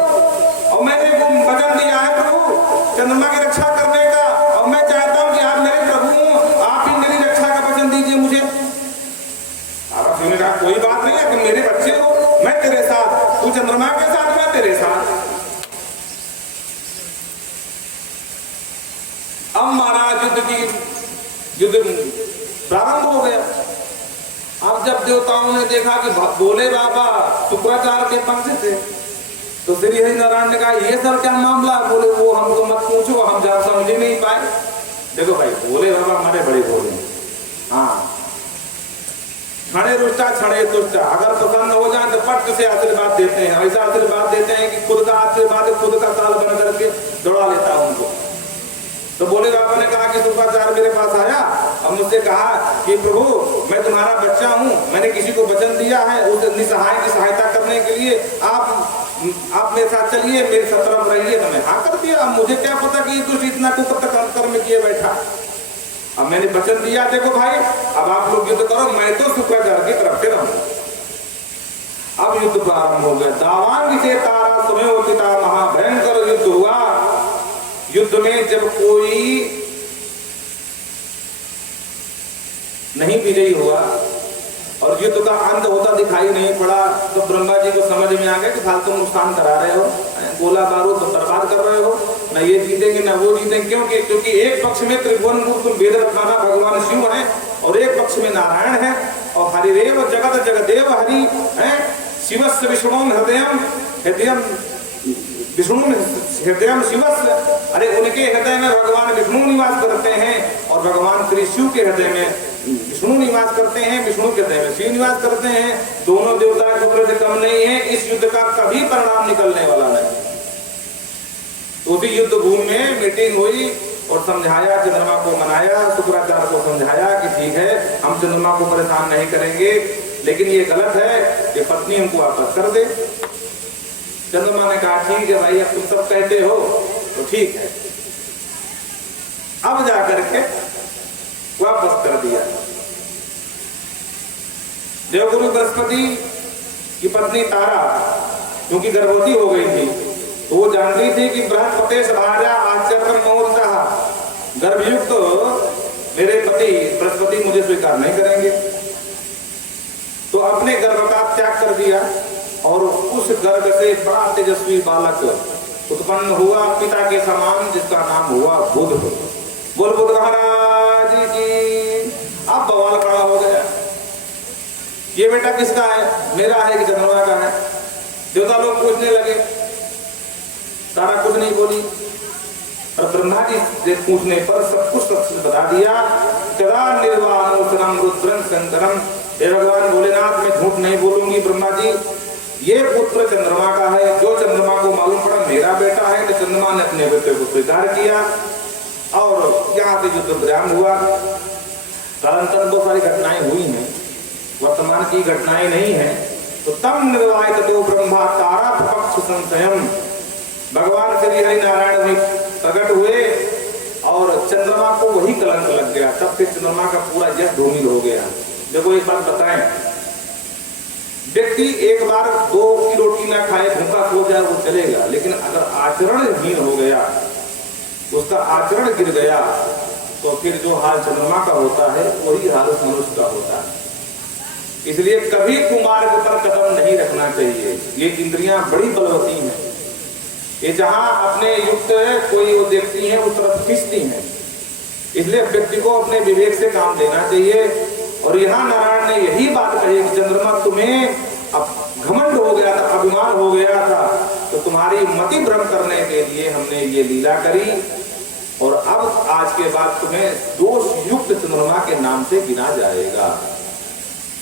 और मैंने वचन दिया है प्रभु चंद्रमा की रक्षा करने का, और मैं चाहता हूँ कि आप मेरे प्रभु हो, आप ही मेरी रक्षा का वचन दीजिए मुझे। शिव ने कहा कोई बात नहीं है, तुम मेरे बच्चे हो, मैं तेरे साथ, तू चंद्रमा के साथ, मैं तेरे साथ। अब महाराज युद्ध प्रारंभ हो गया। अब जब देवताओं ने देखा कि बोले बाबा शुक्राचार्य के पक्ष थे, तो श्री हरि नारायण ने कहा ये सर क्या मामला? बोले वो हमको मत पूछो, हम जब समझ ही नहीं पाए। देखो भाई बोले बाबा हमारे बड़े बोले, हाँ छड़े रुष्टा छड़े तुष्टा, अगर पसंद हो जाए तो पट से आशीर्वाद देते हैं, ऐसा आशीर्वाद देते हैं कि खुद का आशीर्वाद खुद का ताल बन करके दौड़ा लेता है उनको। तो बोले बाबा ने कहा कि शुक्राचार्य मेरे पास आया और मुझसे कहा कि प्रभु मैं तुम्हारा बच्चा हूँ, मैंने किसी को वचन दिया है उस निसहाय की सहायता करने के लिए, आप मेरे साथ चलिए, मेरे साथ तरफ रहिए। तो मैं हाँ कर दिया। अब मुझे क्या पता कि कुछ इतना कुकर्म कर्म किए बैठा। अब मैंने वचन दिया, देखो भाई अब आप लोग युद्ध करो, मैं तो शुक्राचार्य की तरफ से रहूं। अब युद्ध प्रारंभ हो गया। दावांग से तारा सुमेवतिता महाभयंकर युद्ध हुआ। युद्ध में जब कोई नहीं विजयी हुआ जब युद्ध का अंत होता दिखाई नहीं पड़ा तो ब्रह्मा जी को समझ में आ गया कि फालतू नुकसान करा रहे हो, गोला बारूद तो बर्बाद कर रहे हो, न ये जीतेंगे न वो जीतेंगे। क्योंकि एक पक्ष में त्रिभुवन तुम वेद रत्नाना भगवान शिव है और एक पक्ष में नारायण है और हरिदेव जगत जगदेव हरि है। शिवस्य विष्णु हृदय विष्णु हृदय शिवस्य, अरे उनके हृदय में भगवान विष्णु निवास करते हैं और भगवान श्री शिव के हृदय में विष्णु निवास करते हैं, विष्णु के हृदय में शिव निवास करते हैं। दोनों देवता एक दूसरे से कम नहीं है। इस युद्ध का कभी परिणाम निकलने वाला नहीं। तो उसी युद्ध भूमि में मीटिंग हुई और समझाया, चंद्रमा को मनाया, शुक्राचार्य को समझाया कि ठीक है हम चंद्रमा को परेशान नहीं करेंगे, लेकिन ये गलत है कि पत्नी हमको वापस कर दे। चंद्रमा ने कहा ठीक है भाई, अब तुम सब कहते हो तो ठीक है। अब जाकर के वापस कर दिया। देवगुरु बृहस्पति की पत्नी तारा क्योंकि गर्भवती हो गई थी तो वो जानती थी कि बृहस्पति सभाजा आचरण मोहता, गर्भयुक्त मेरे पति बृहस्पति मुझे स्वीकार नहीं करेंगे। तो अपने गर्भ का त्याग कर दिया और उस गर्भ से बड़ा तेजस्वी बालक उत्पन्न हुआ पिता के समान, जिसका नाम हुआ बुध। बोल बुध महाराज की। अब बवाल खड़ा हो गया, ये बेटा किसका है, मेरा है कि चंद्रमा का है। देवता लोग पूछने लगे, तारा कुछ नहीं बोली और ब्रह्मा जी से पूछने पर सब कुछ सच बता दिया। कदा निर्वाणोत्तरम रुद्रं शंकरम, हे भगवान भोलेनाथ मैं झूठ नहीं बोलूंगी ब्रह्मा जी, ये पुत्र चंद्रमा का है। जो चंद्रमा को मालूम पड़ा मेरा बेटा है तो चंद्रमा ने अपने बेटे को स्वीकार किया और यहाँ से युद्ध विराम हुआ। कालांतर बहुत सारी घटनाएं हुई हैं, वर्तमान की घटनाएं नहीं है। तो तम निर्वाहित तो ब्रह्मा तारा पक्ष संशयम, भगवान श्री हरि नारायण भी प्रकट हुए और चंद्रमा को वही कलंक लग गया। तब से चंद्रमा का पूरा यश धूमिल हो गया। देखो एक बात बताएं, व्यक्ति एक बार 2 की रोटी ना खाए भूखा सो जाए वो चलेगा, लेकिन अगर आचरणहीन हो गया, उसका आचरण गिर गया, तो फिर जो हाल चंद्रमा का होता है वही हाल उस मनुष्य का होता है। इसलिए कभी कुमार्ग पर कदम नहीं रखना चाहिए। ये इंद्रियां बड़ी बलवती हैं, ये जहां अपने युक्त कोई वो देखती हैं उस तरफ खींचती हैं। इसलिए व्यक्ति को अपने विवेक से काम लेना चाहिए। और यहाँ नारायण ने यही बात कही कि चंद्रमा तुम्हें अब घमंड हो गया था, अभिमान हो गया था, तो तुम्हारी मति भ्रम करने के लिए हमने ये लीला करी और अब आज के बाद तुम्हें दोष युक्त चंद्रमा के नाम से गिना जाएगा।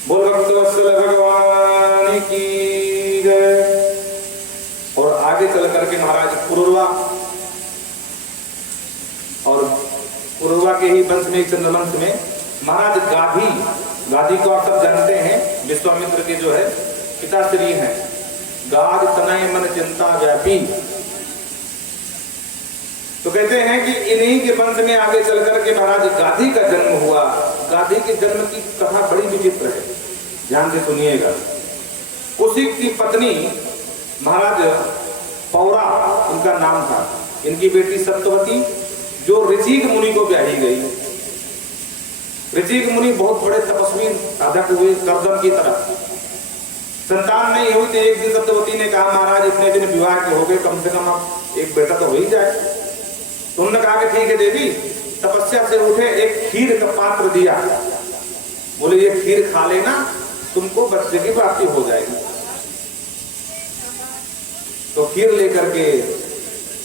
बोल भक्तवत्सल भगवान की जय। और आगे चल करके महाराज पुरुरवा, और पुरुरवा के ही वंश में चंद्रवंश में महाराज गाधी को आप सब जानते हैं, विश्वामित्र के जो है पिताश्री हैं। गाध तनय मन चिंता व्यापी, तो कहते हैं कि इन्हीं के वंश में आगे चल करके महाराज गाधी का जन्म हुआ। गाधी के जन्म की कथा बड़ी विचित्र है, ध्यान से सुनिएगा। उसी की पत्नी महाराज पौरा उनका नाम था, इनकी बेटी सत्यवती जो ऋचिक मुनि को ब्याही गई। ऋचिक मुनि बहुत बड़े तपस्वी साधक हुए, कर्दम की तरह। संतान नहीं हुई तो एक दिन सत्यवती ने कहा महाराज इतने दिन विवाह के हो गए, कम से कम अब एक बेटा तो हो ही जाए। तो उन्होंने कहा कि ठीक है देवी। तपस्या से उठे, एक खीर का पात्र दिया, बोले ये खीर खा लेना, तुमको बच्चे की प्राप्ति हो जाएगी। तो खीर लेकर के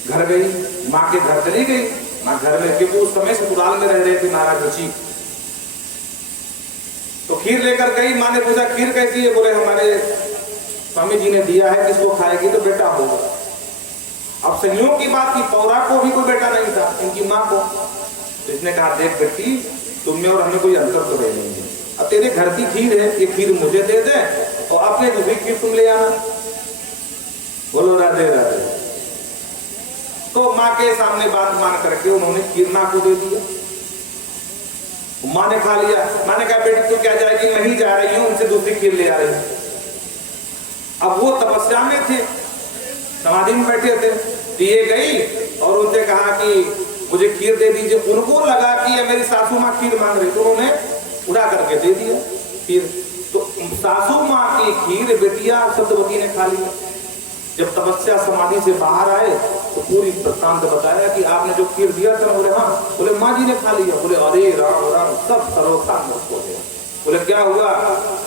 घर गई, माँ के घर चली गई। माँ घर में, क्योंकि उस समय ससुराल में रह रहे थे महाराज ऋषि। तो खीर लेकर गई, माँ ने पूछा खीर कैसी है, बोले हमारे स्वामी जी ने दिया है, किसको खाएगी तो बेटा होगा। अब संयोग की बात की पौरा को भी कोई बेटा नहीं था, इनकी माँ को। तो इसने कहा देख बेटी, तुम में और हमें कोई अंतर तो है नहीं है, अब तेरे घर की खीर है, ये खीर मुझे दे दे और अपने दूसरी खीर तुम ले आना। बोलो राधे राधे। तो माँ के सामने बात मान करके उन्होंने खीर माँ को दे दिया। माँ ने खा लिया। माँ ने कहा बेटी तू क्या जाएगी, नहीं जा रही हूं, उनसे दूसरी खीर ले आ रही हूं। अब वो तपस्या में थे, समाधि में बैठे थे, दिए गई और उनसे कहा कि मुझे खीर दे दीजिए। उनको लगा कि ये मेरी सासू माँ खीर मांग रही, तो उन्होंने उड़ा करके दे दिया खीर। तो सासू माँ की खीर बेटिया सत्यवती ने खा ली। जब तपस्या समाधि से बाहर आए तो पूरी वृत्तांत बताया कि आपने जो खीर दिया था। बोले हाँ। बोले माँ जी ने खा लिया। बोले अरे राम राम, सब सर्वथा मुक्त हो गया। बोले क्या हुआ?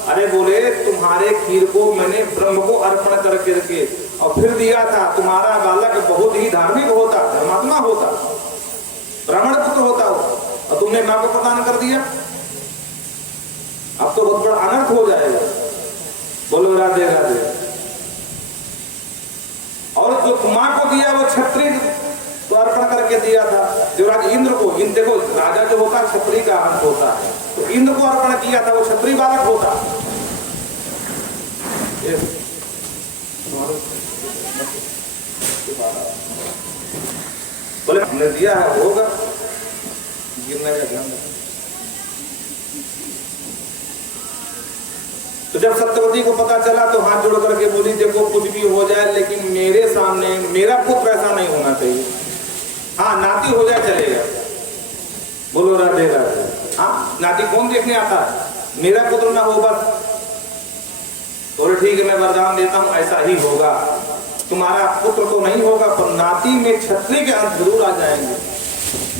अरे बोले तुम्हारे खीर को मैंने ब्रह्म को अर्पण करके और फिर दिया था। तुम्हारा बालक बहुत ही धार्मिक होता, धर्मात्मा होता, ब्राह्मण पुत्र होता हो, और तुमने माँ को प्रदान कर दिया। अब तो बहुत बड़ा अनर्थ हो जाएगा। बोलो राधे राधे। और जो माँ को दिया वो क्षत्रिय तो अर्पण करके दिया था देवराज इंद्र को। देखो राजा जो होता है क्षत्रिय का अंश होता है, तो इंद्र को अर्पण किया था, वो क्षत्रिय बालक होता। बोले हमने दिया है, होगा, गिरने का ध्यान रखना। तो जब सत्यवती को पता चला तो हाथ जोड़ करके बोली देखो कुछ भी हो जाए लेकिन मेरे सामने मेरा पुत्र ऐसा नहीं होना चाहिए। हाँ नाती हो जाए चलेगा। बोलो राधे राधे। हाँ नाती कौन देखने आता है, मेरा पुत्र ना हो बस। तो ठीक है मैं वरदान देता हूँ ऐसा ही होगा। तुम्हारा पुत्र तो नहीं होगा पर नाती में क्षत्रिय के अंश जरूर आ जाएंगे।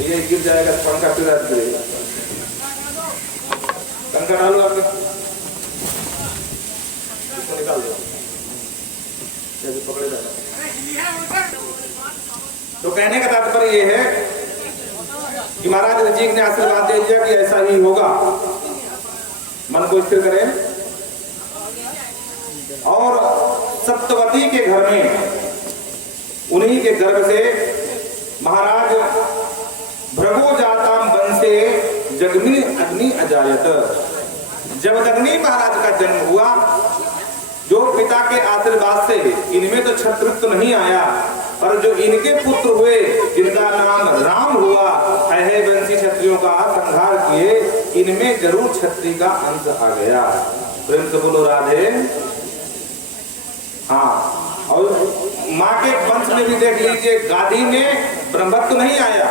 ये गिर जाएगा, पंखा फिर गिरेगा। पंखा डालो आपके निकाल दो, पकड़े जाना। तो कहने का तात्पर्य यह है कि महाराज जी ने आशीर्वाद दे दिया कि ऐसा ही होगा। मन को स्थिर करें। और सत्यवती के घर में उन्हीं के गर्भ से महाराज भृगो जाताम वंशे जगमिनी अग्नि अजायत। जब अग्नि महाराज का जन्म हुआ, जो पिता के आशीर्वाद से इनमें तो क्षत्रित्व नहीं आया, पर जो इनके पुत्र हुए जिनका नाम राम हुआ, अहे वंशी क्षत्रियों का संहार किए, इनमें जरूर क्षत्रिय का अंश आ गया। प्रेम से बोलो राधे। हाँ, और माँ के वंश में भी देख लीजिए, गाधी में ब्रह्मत्व नहीं आया,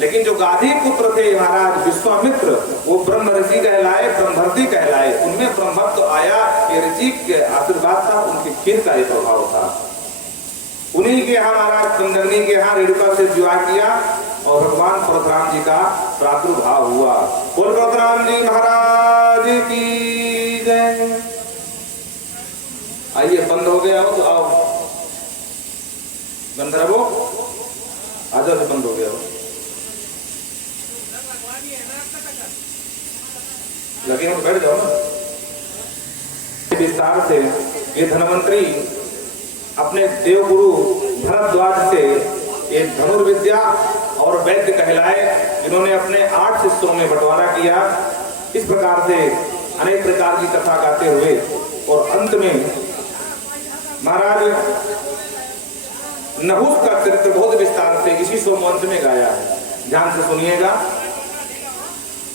लेकिन जो गाधी पुत्र थे महाराज विश्वामित्र, वो ब्रह्म ऋषि कहलाए, ब्रह्मवर्ती कहलाए। उनमें ब्रह्मत्व आया, ये ऋषि के आशीर्वाद था, उनकी खीर का ही प्रभाव था। उन्हीं के यहाँ महाराज कंदग्नि के यहाँ रेणुका से विवाह किया और भगवान परशुराम जी का प्रादुर्भाव हुआ। बोल परशुराम जी महाराज की जय। आइए बंद हो गया हो तो आओ, गंधर्वो आ जाओ, बंद हो गया हो, लगे हो बैठ जाओ ना। विस्तार से ये धनवंतरी अपने देवगुरु भरद्वाज से ये धनुर्विद्या और वैद्य कहलाए, जिन्होंने अपने 8 शिष्यों में बंटवारा किया। इस प्रकार से अनेक प्रकार की कथा गाते हुए और अंत में महाराज नहुस का चरित्र बहुत विस्तार से इसी सोमवंश में गाया है, ध्यान से सुनिएगा।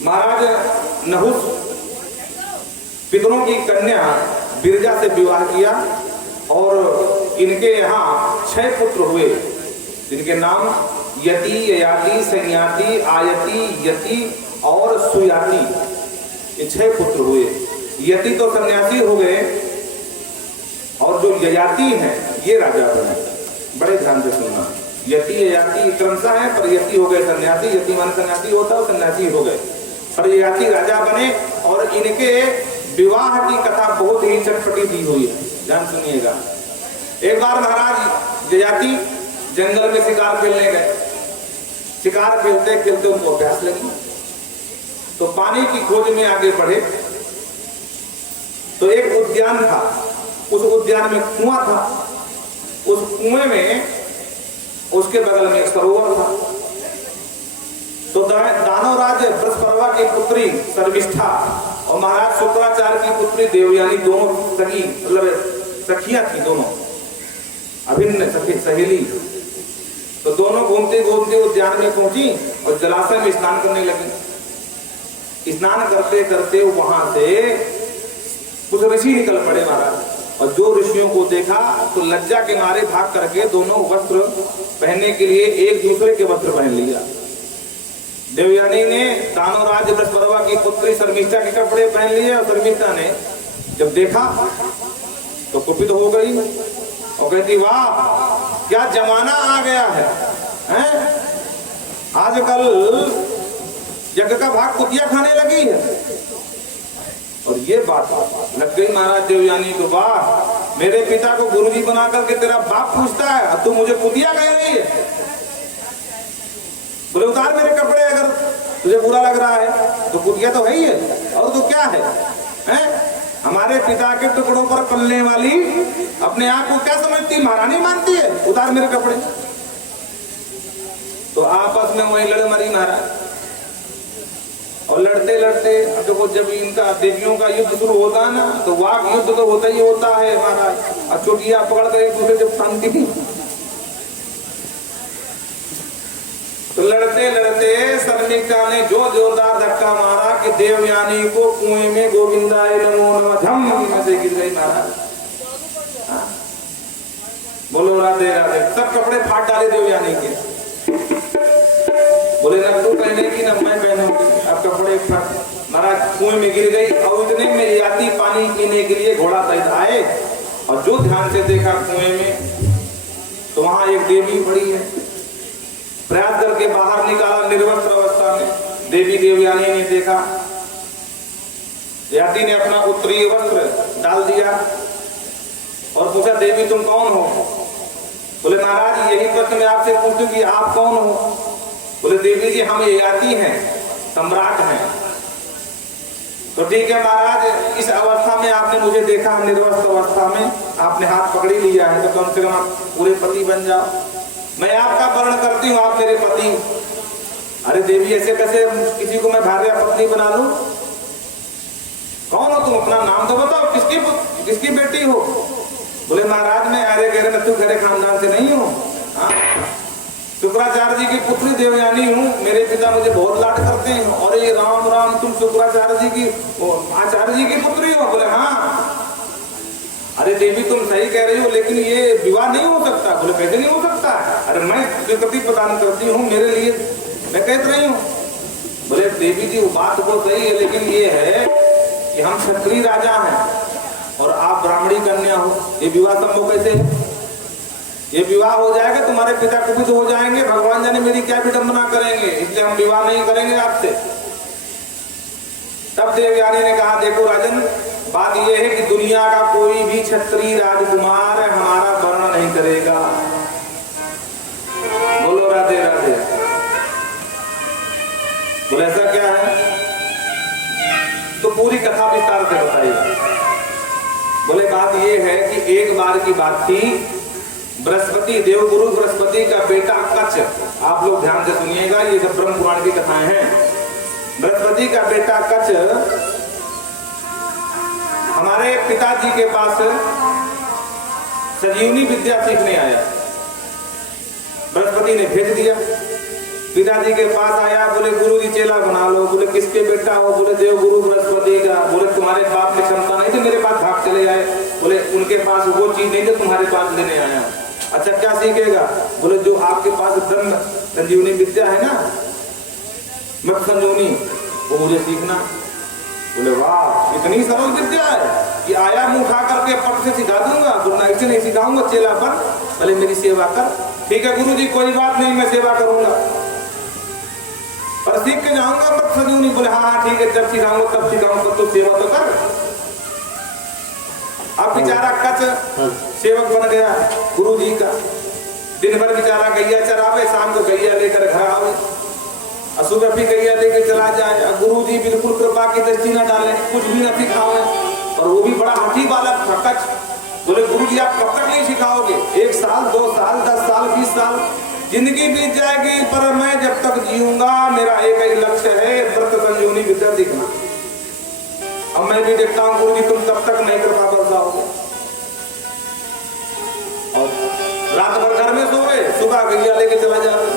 महाराज नहुस पितरों की कन्या बिरजा से विवाह किया और इनके यहाँ 6 पुत्र हुए, जिनके नाम यति, ययाति, संयाति, आयति, यति और सुयाति, ये 6 पुत्र हुए। यति तो सन्यासी हो गए और जो ययाति हैं ये राजा बने। बड़े ध्यान से सुनना, यति ययाति क्रमशः है, पर यति हो गए सन्यासी, यति मान सन्यासी होता है, सन्यासी हो गए, पर ययाति राजा बने। और इनके विवाह की कथा बहुत ही चटपटी दी हुई है, ध्यान सुनिएगा। एक बार महाराज ययाति जंगल में शिकार खेलने गए। शिकार खेलते खेलते उनको प्यास लगी, तो पानी की खोज में आगे बढ़े। तो एक उद्यान था, उस उद्यान में कुआं था, उस कुएं में उसके बगल में एक सरोवर था। तो दानवराज बृहस्पति की पुत्री शर्मिष्ठा और महाराज शुक्राचार्य की पुत्री देवयानी दोनों सखी, मतलब सखियां थी, दोनों अभिन्न सहेली। तो दोनों घूमते घूमते उद्यान में पहुंची और जलाशय में स्नान करने लगी। स्नान करते करते वहां से कुछ ऋषि निकल पड़े महाराज, और जो ऋषियों को देखा तो लज्जा के मारे भाग करके दोनों वस्त्र पहनने के लिए एक दूसरे के वस्त्र पहन लिया। देवयानी ने दानवराज बृहस्पति की पुत्री शर्मिष्ठा के कपड़े पहन लिए और शर्मिष्ठा ने जब देखा तो कुपित हो गई और कहती वाह क्या जमाना आ गया है, हैं? आजकल यज्ञ का भाग कुतिया खाने लगी है। और ये बात लग गई महाराज देवयानी को, वाह मेरे पिता को गुरुजी बना करके तेरा बाप पूछता है और तू मुझे कुतिया कह रही है। बोले उतार मेरे कपड़े, अगर तुझे बुरा लग रहा है तो कुतिया तो है ही है, और तो क्या है, हैं? हमारे पिता के टुकड़ों पर पलने वाली अपने आप को क्या समझती, महारानी मानती है, उतार मेरे कपड़े। तो आपस में वही लड़ मरी महाराज। और लड़ते लड़ते देखो जब इनका देवियों का युद्ध शुरू होता है ना, तो वाक युद्ध तो होता ही होता है महाराज। और चोटियां पकड़ कर एक दूसरे जब शांति थी, तो लड़ते लड़ते शर्मिष्ठा ने जो जोरदार धक्का मारा कि देवयानी को कुएं में गोविंदाय नमो नमः धम में से गिर गई महाराज। बोलो राधे राधे। सब कपड़े फाड़ डाले देवयानी के। बोले न तू पहनेगी न मैं पहनूंगी, अब कपड़े महाराज कुएं में गिर गई। और इतने में यात्री पानी पीने के लिए घोड़ा सहित आए, और जो ध्यान से देखा कुएं में तो वहां एक देवी पड़ी है। प्रयास करके बाहर निकाला निर्वस्त्र अवस्था में। देवी देवयानी ने देखा, यात्री ने अपना उत्तरीय वस्त्र डाल दिया और पूछा देवी तुम कौन हो? बोले महाराज यही प्रश्न मैं आपसे पूछूं कि आप कौन हो? बोले देवी जी हम ययाति हैं, सम्राट हैं। तो ठीक है महाराज, इस अवस्था में आपने मुझे देखा निर्वस्त्र अवस्था में, आपने हाथ पकड़ी लिया है, तो कम से कम आप पूरे पति बन जाओ। मैं आपका वर्ण करती हूँ, आप मेरे पति। अरे देवी ऐसे कैसे किसी को मैं भार्या पत्नी बना लूं? कौन हो तुम, अपना नाम तो बताओ, किसकी बेटी हो? बोले महाराज मैं अरे गहरे नथु खरे खानदान से नहीं हूँ, शुक्राचार्य जी की पुत्री देवयानी हूँ। मेरे पिता मुझे बहुत लाड करते हैं। और ये राम राम तुम शुक्राचार्य जी की आचार्य जी की पुत्री हो? बोले हाँ। अरे देवी तुम सही कह रही हो, लेकिन ये विवाह नहीं हो सकता। बोले कैसे नहीं हो सकता? अरे मैं स्वीकृति प्रदान करती हूँ, मेरे लिए मैं कह रही हूँ। बोले देवी जी वो बात तो सही है, लेकिन ये है कि हम क्षत्रिय राजा हैं और आप ब्राह्मणी कन्या हो, ये विवाह संभव कैसे है? ये विवाह हो जाएगा तुम्हारे पिता कुपित हो जाएंगे, भगवान जाने मेरी क्या विडंबना करेंगे, इसलिए हम विवाह नहीं करेंगे आपसे। तब देवयानी ने कहा देखो राजन, बात यह है कि दुनिया का कोई भी क्षत्रिय राजकुमार हमारा वर्ण नहीं करेगा। बोलो राधे राधे। बोले ऐसा क्या है? तो पूरी कथा विस्तार से बताइए। बोले बात यह है कि एक बार की बात थी, बृहस्पति देवगुरु बृहस्पति का बेटा कच्छ, आप लोग ध्यान से सुनिएगा, ये सब ब्रह्म पुराण की कथाएं हैं। बृहस्पति का बेटा कच्छ हमारे पिताजी के पास संजीवनी विद्या सीखने आया। बृहस्पति ने भेज दिया, पिताजी के पास आया, बोले गुरु जी चेला बना लो। बोले किसके बेटा हो? बोले देव गुरु बृहस्पति का। बोले तुम्हारे बाप में क्षमता नहीं थी, मेरे पास भाग चले आए। बोले उनके पास वो चीज नहीं जो तुम्हारे पास लेने आया। अच्छा क्या सीखेगा? बोले जो आपके पास ब्रह्म संजीवनी विद्या है ना, मत संजीवनी, वो मुझे सीखना। बोले वाह इतनी सरल विद्या है कि आया मुंह उठा करके पट से सिखा दूंगा, गुरनाई से नहीं सिखाऊंगा, चेला पर भले मेरी सेवा कर। ठीक है गुरु जी कोई बात नहीं, मैं सेवा करूंगा पर सीख के जाऊंगा मत संजीवनी। बोले हाँ हाँ ठीक है, जब सिखाऊंगा तब सिखाऊंगा, तो सेवा तो कर। अब बेचारा कच्छ सेवक बन गया गुरु जी का। दिन भर बेचारा गैया चरावे, शाम को गैया लेकर घर आवे, सुबह भी गैया लेके चला जाए। गुरु जी बिल्कुल कृपा की दृष्टि न डाले, कुछ भी न सिखावे। और वो भी बड़ा हठी बालक था कच्छ। बोले गुरु जी आप कब तक नहीं सिखाओगे? 1 साल 2 साल 10 साल 20 साल जिंदगी बीत जाएगी, पर मैं जब तक जीऊंगा मेरा एक ही लक्ष्य है, व्रत संजीवनी विद्या सीखना। अब मैं भी देखता हूँ गुरु जी तुम तब तक नहीं कृपा बरसाओगे। और रात भर घर में सोए, सुबह गैया लेके चला जाते,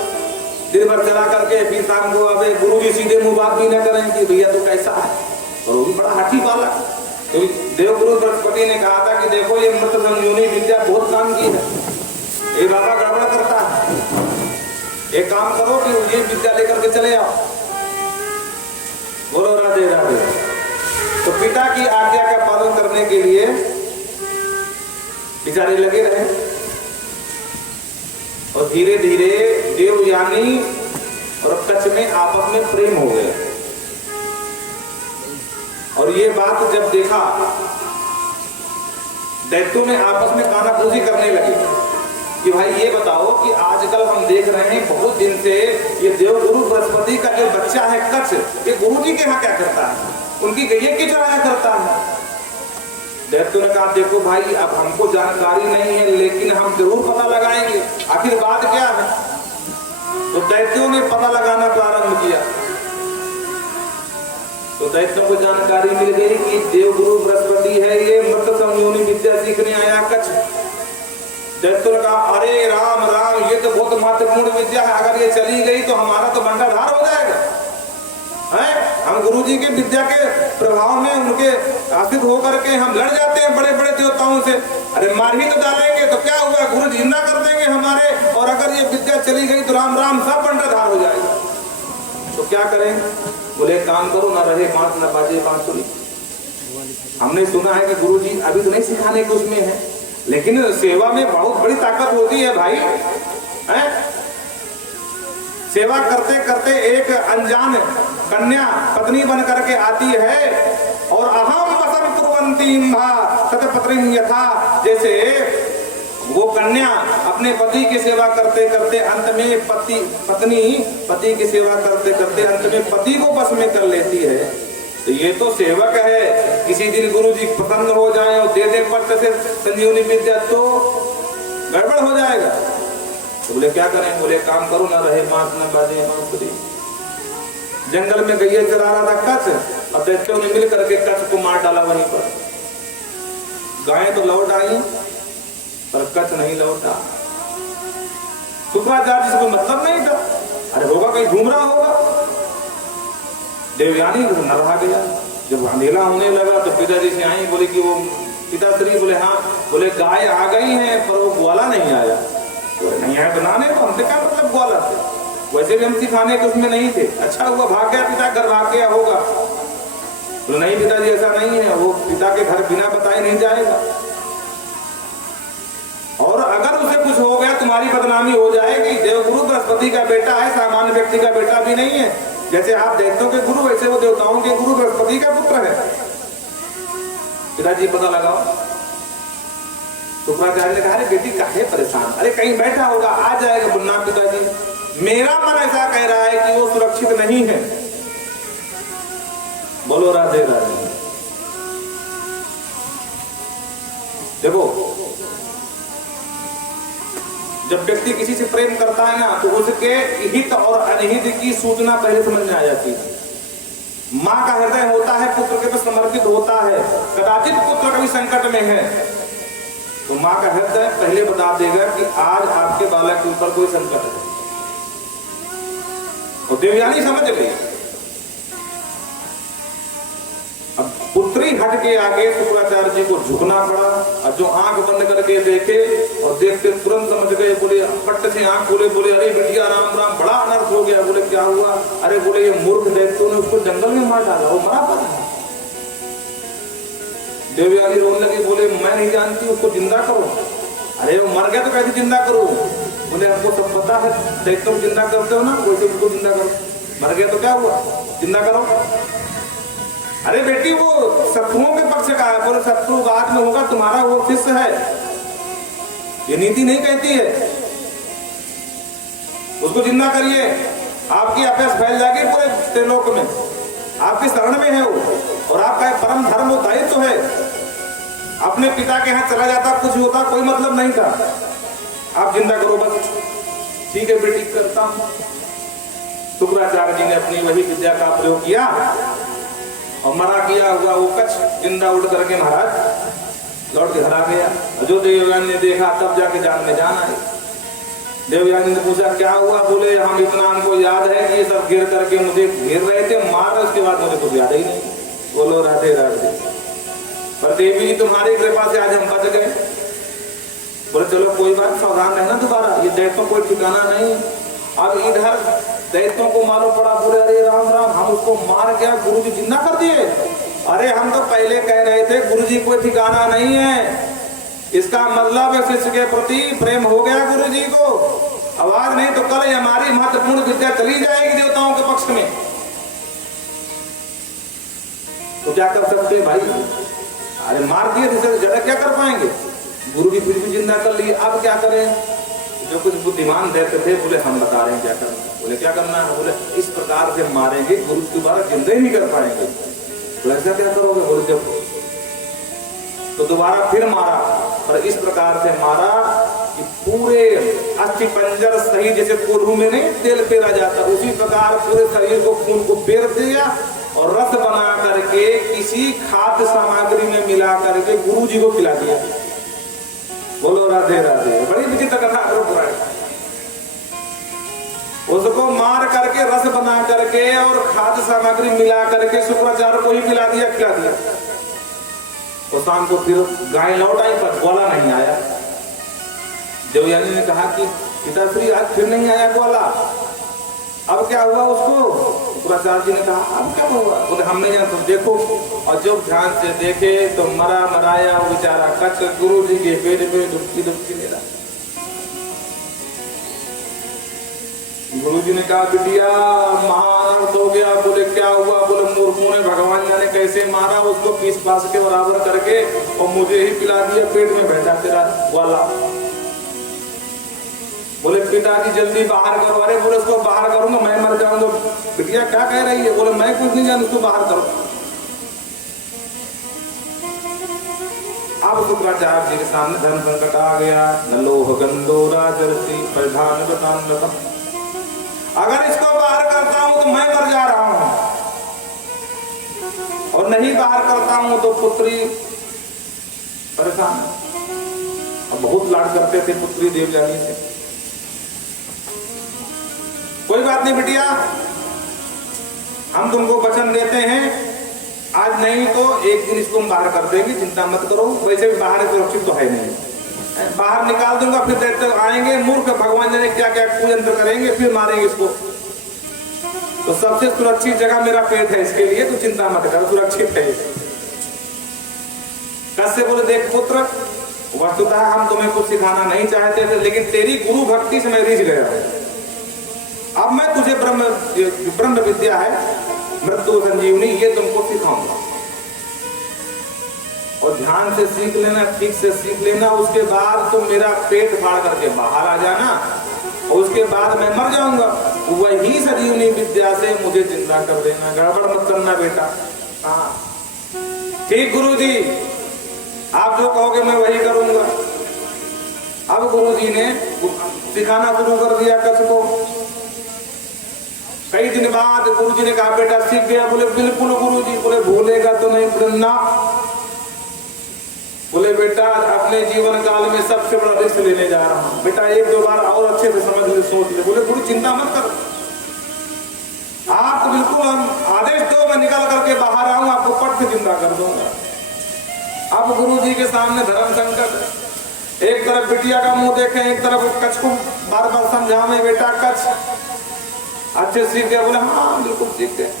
दिन भर चला करके फिर शाम को अबे गुरु जी सीधे मुंह बात भी न करें कि भैया तो कैसा है। और वो भी बड़ा हाथी बालक। तो देवगुरु बृहस्पति ने कहा था कि देखो ये मृत संजीवनी विद्या बहुत काम की है, ये बाबा गड़बड़ करता है, एक काम करो कि ये विद्या लेकर के चले आओ। बोलो राधे राधे। तो पिता की आज्ञा का पालन करने के लिए बेचारे लगे रहे और धीरे धीरे देवयानी और कच्छ में आपस में प्रेम हो गया। और ये बात जब देखा, दैत्यों में आपस में कानाफूसी करने लगे कि भाई ये बताओ कि आजकल हम देख रहे हैं बहुत दिन से ये देवगुरु बृहस्पति का जो बच्चा है कच्छ, ये गुरु जी के यहाँ क्या करता है, उनकी गैया की चराया करता है। दैत्यों ने कहा देखो भाई अब हमको जानकारी नहीं है लेकिन हम जरूर पता लगाएंगे आखिर बात क्या है। तो दैत्यों ने पता लगाना प्रारंभ किया। तो दैत्यों को जानकारी मिल गई कि देवगुरु बृहस्पति है, ये मृत संयोनी विद्या सीखने आया कच्छ। दैत्यों ने कहा अरे राम राम, ये तो बहुत महत्वपूर्ण विद्या है, अगर ये चली गई तो हमारा तो बंटाधार हो जाएगा है? हम गुरु जी के विद्या के प्रभाव में उनके आश्रित होकर के हम लड़ जाते हैं बड़े बड़े देवताओं से। अरे मार ही तो डालेंगे तो क्या हुआ, गुरु जिंदा कर देंगे हमारे, और अगर ये विद्या चली गई तो राम राम सब बंटाधार हो जाएगा। तो क्या करें? बोले काम करो, ना रहे मात ना बाजे बांसुरी। हमने सुना है कि गुरु जी अभी तो नहीं सिखाने के उसमें है, लेकिन सेवा में बहुत बड़ी ताकत होती है भाई है? सेवा करते करते एक अनजान कन्या पत्नी बन करके आती है और अहम वसम कुर्वन्तीं सतपत्नीं यथा, जैसे वो कन्या अपने पति की सेवा करते करते अंत में पति की सेवा करते करते अंत में पति को बस में कर लेती है। तो ये तो सेवक है, किसी दिन गुरु जी प्रसन्न हो जाए और दे दे पट से संजीवनी विद्या तो गड़बड़ हो जाएगा। तो बोले क्या करें? बोले काम करो, ना रहे मांस ना बाजे बांसुरी। जंगल में गैया चला रहा था कच्छ, और दैत्यों ने मिल करके कच्छ को मार डाला वहीं पर। गायें तो लौट आई पर कच्छ नहीं लौटा। शुक्राचार्य जिसको मतलब नहीं था, अरे होगा कहीं घूम रहा होगा। देवयानी न रहा गया। जब अंधेरा होने लगा तो पिताजी से आई, बोले कि वो पिताश्री, बोले हाँ, बोले गाय आ गई है पर वो ग्वाला नहीं आया। तो नहीं आया तो नाने, तो हमसे क्या मतलब ग्वाला थे, वैसे भी हम सिखाने के उसमें नहीं थे। अच्छा हुआ भाग गया पिता, घर भाग गया होगा। तो नहीं पिताजी ऐसा नहीं है, वो पिता के घर बिना बताए नहीं जाएगा, और अगर उसे कुछ हो गया तुम्हारी बदनामी हो जाएगी। देवगुरु बृहस्पति का बेटा है, सामान्य व्यक्ति का बेटा भी नहीं है। जैसे आप दैत्यों के गुरु, वैसे वो देवताओं के गुरु बृहस्पति का पुत्र है। पिताजी पता लगाओ। शुक्राचार्य ने कहा अरे बेटी काहे परेशान, अरे कहीं बैठा होगा, आ जाएगा। बुन्ना पिताजी, मेरा मन ऐसा कह रहा है कि वो सुरक्षित नहीं है। बोलो राधे राधे। देखो जब व्यक्ति किसी से प्रेम करता है ना तो उसके हित और अनहित की सूचना पहले समझ में आ जाती है। माँ का हृदय होता है पुत्र के प्रति समर्पित होता है। कदाचित पुत्र कभी संकट में है तो माँ का हृदय पहले बता देगा कि आज आपके बालक के ऊपर कोई संकट है। तो देवयानी समझ गई। अब पुत्री हट के आगे शुक्राचार्य जी को झुकना पड़ा, और जो आंख बंद करके देखे और देखते तुरंत समझ गए। बोले पट्ट से आंख खोले, बोले अरे बिटिया राम राम, बड़ा अनर्थ हो गया। बोले क्या हुआ? अरे बोले ये मूर्ख दैत्यों ने उसको जंगल में मार डाला, वो मरा पड़ा है। देवयानी रोने लगी, बोले मैं नहीं जानती, उसको जिंदा करो। अरे वो मर गया तो कैसे जिंदा करो? बोले हमको सब पता है, दैत्यों को जिंदा करते हो ना, वैसे उसको जिंदा करो। मर गया तो क्या हुआ, जिंदा करो। अरे बेटी वो शत्रुओं के पक्ष का है। बोले शत्रु बाद में होगा, तुम्हारा वो शिष्य है, ये नीति नहीं कहती है। उसको जिंदा करिए, आपकी अपेस फैल जाएगी पूरे त्रिलोक में। आपकी शरण में है वो, और आपका परम धर्म दायित्व है। अपने पिता के यहाँ चला जाता, कुछ होता, कोई मतलब नहीं था। आप जिंदा करो बस। ठीक है बेटी, करता हूं। शुक्राचार्य जी ने अपनी वही विद्या का प्रयोग किया और मरा किया हुआ वो कच्छ जिंदा उड़ करके महाराज लौट के घर आ गया। जो देवयानी ने देखा तब जाके जान में जान आई। देवयानी ने पूछा क्या हुआ? बोले हम इतना हमको याद है कि ये सब गिर करके मुझे घेर रहे थे, मार, उसके बाद मुझे कुछ याद ही नहीं। बोलो राधे राधे। पर देवी जी तुम्हारी कृपा से आज हम बच गए। बोले चलो कोई बात, सावधान रहना दोबारा, ये दैत्यों कोई ठिकाना नहीं। अब इधर दैत्यों को मालूम पड़ा, बोले अरे राम राम, हम उसको मार गया, गुरु जी जिंदा कर दिए। अरे हम तो पहले कह रहे थे गुरुजी कोई ठिकाना नहीं है, इसका मतलब है शिष्य के प्रति प्रेम हो गया गुरुजी को। आवाज नहीं तो कल हमारी महत्वपूर्ण विद्या चली जाएगी देवताओं के पक्ष में। तो क्या कर सकते हैं भाई? अरे मार दिए तो ज्यादा क्या कर पाएंगे? गुरुजी फिर भी जिंदा कर लिए, अब क्या करें? जो कुछ बुद्धिमान देते थे बोले हम बता रहे हैं क्या करना। बोले क्या करना है? बोले इस प्रकार से मारेंगे गुरु दोबारा जिंदा ही नहीं कर पाएंगे। बोले ऐसा क्या करोगे? बोले जब तो दोबारा फिर मारा, और इस प्रकार से मारा कि पूरे अस्थि पंजर सही जैसे कोल्हू में नहीं तेल पेरा जाता, उसी प्रकार पूरे शरीर को खून को पेर दिया और रस बना करके किसी खाद्य सामग्री में मिला करके गुरु जी को खिला दिया। बोलो राधे राधे। बड़ी विचित्र कथा है। उसको मार करके रस बना करके और खाद्य सामग्री मिला करके शुक्राचार्य को ही खिला दिया। और शाम को फिर गाय लौट आई पर ग्वाला नहीं आया। देवयानी ने कहा कि पिताश्री आज फिर नहीं आया ग्वाला, अब क्या हुआ उसको? शुक्राचार्य जी ने कहा अब क्या हुआ? बोले हम नहीं जानते। देखो, और जो ध्यान से देखे तो मरा मराया बेचारा कच्छ गुरु जी के पेट पे डुबकी डुबकी ले रहा। गुरु जी ने कहा बिटिया महाअनर्थ हो गया। बोले क्या हुआ? बोले मूर्खों ने भगवान जाने कैसे मारा उसको, पीस पास के बराबर करके और मुझे ही पिला दिया, पेट में बैठा तेरा ग्वाला। बोले पिताजी जल्दी बाहर करो। अरे बोले उसको बाहर करूंगा मैं मर जाऊंगा। बिटिया क्या कह रही है? बोले मैं कुछ नहीं जानता, उसको बाहर करो। अब शुक्राचार्य जी के सामने धर्म संकट आ गया। न लोह गंधो राजर्षि प्रधान बतान। अगर इसको बाहर करता हूं तो मैं मर जा रहा हूं, और नहीं बाहर करता हूं तो पुत्री परेशान। अब बहुत लाड करते थे पुत्री देवयानी से। कोई बात नहीं बिटिया, हम तुमको वचन देते हैं, आज नहीं तो एक दिन इसको हम बाहर कर देंगे, चिंता मत करो। वैसे भी बाहर सुरक्षित तो है नहीं, बाहर निकाल दूंगा, फिर देखते आएंगे मूर्ख भगवान जाने क्या क्या कुयंत्र करेंगे, फिर मारेंगे इसको। तो सबसे सुरक्षित जगह मेरा पेट है, इसके लिए तो चिंता मत कर, सुरक्षित है। कश्यप बोले देख पुत्र, वस्तुतः हम तुम्हें कुछ सिखाना नहीं चाहते थे, लेकिन तेरी गुरु भक्ति से मैं रिझ गया। अब मैं तुझे ब्रह्म विद्या है मृत्यु संजीवनी, ये तुमको सिखाऊंगा, और ध्यान से सीख लेना, ठीक से सीख लेना। उसके बाद तुम मेरा पेट फाड़ करके बाहर आ जाना, और उसके बाद मैं मर जाऊंगा, वही संजीवनी विद्या से मुझे जिंदा कर देना, गड़बड़ मत करना बेटा। हाँ ठीक गुरु जी, आप जो कहोगे मैं वही करूंगा। अब गुरु जी ने सिखाना शुरू कर दिया कच्छ को। कई दिन बाद गुरु जी ने कहा बेटा सीख गया? बोले बिल्कुल गुरु जी। बोले भूलेगा तो नहीं? बोले ना। बोले बेटा अपने जीवन काल में सबसे बड़ा रिस्क लेने जा रहा हूं बेटा, एक दो बार और अच्छे से समझ ले, सोच ले। बोले गुरु चिंता मत कर, आप तो बिल्कुल हम आदेश दो, मैं निकल करके बाहर आऊं, आपको पट से जिंदा कर दूंगा। अब गुरु जी के सामने धर्म संकट, एक तरफ बिटिया का मुंह देखें, एक तरफ कच्छ को बार बार समझावे बेटा कच्छ अच्छे सीख गया? बोले हाँ बिल्कुल सीख गए।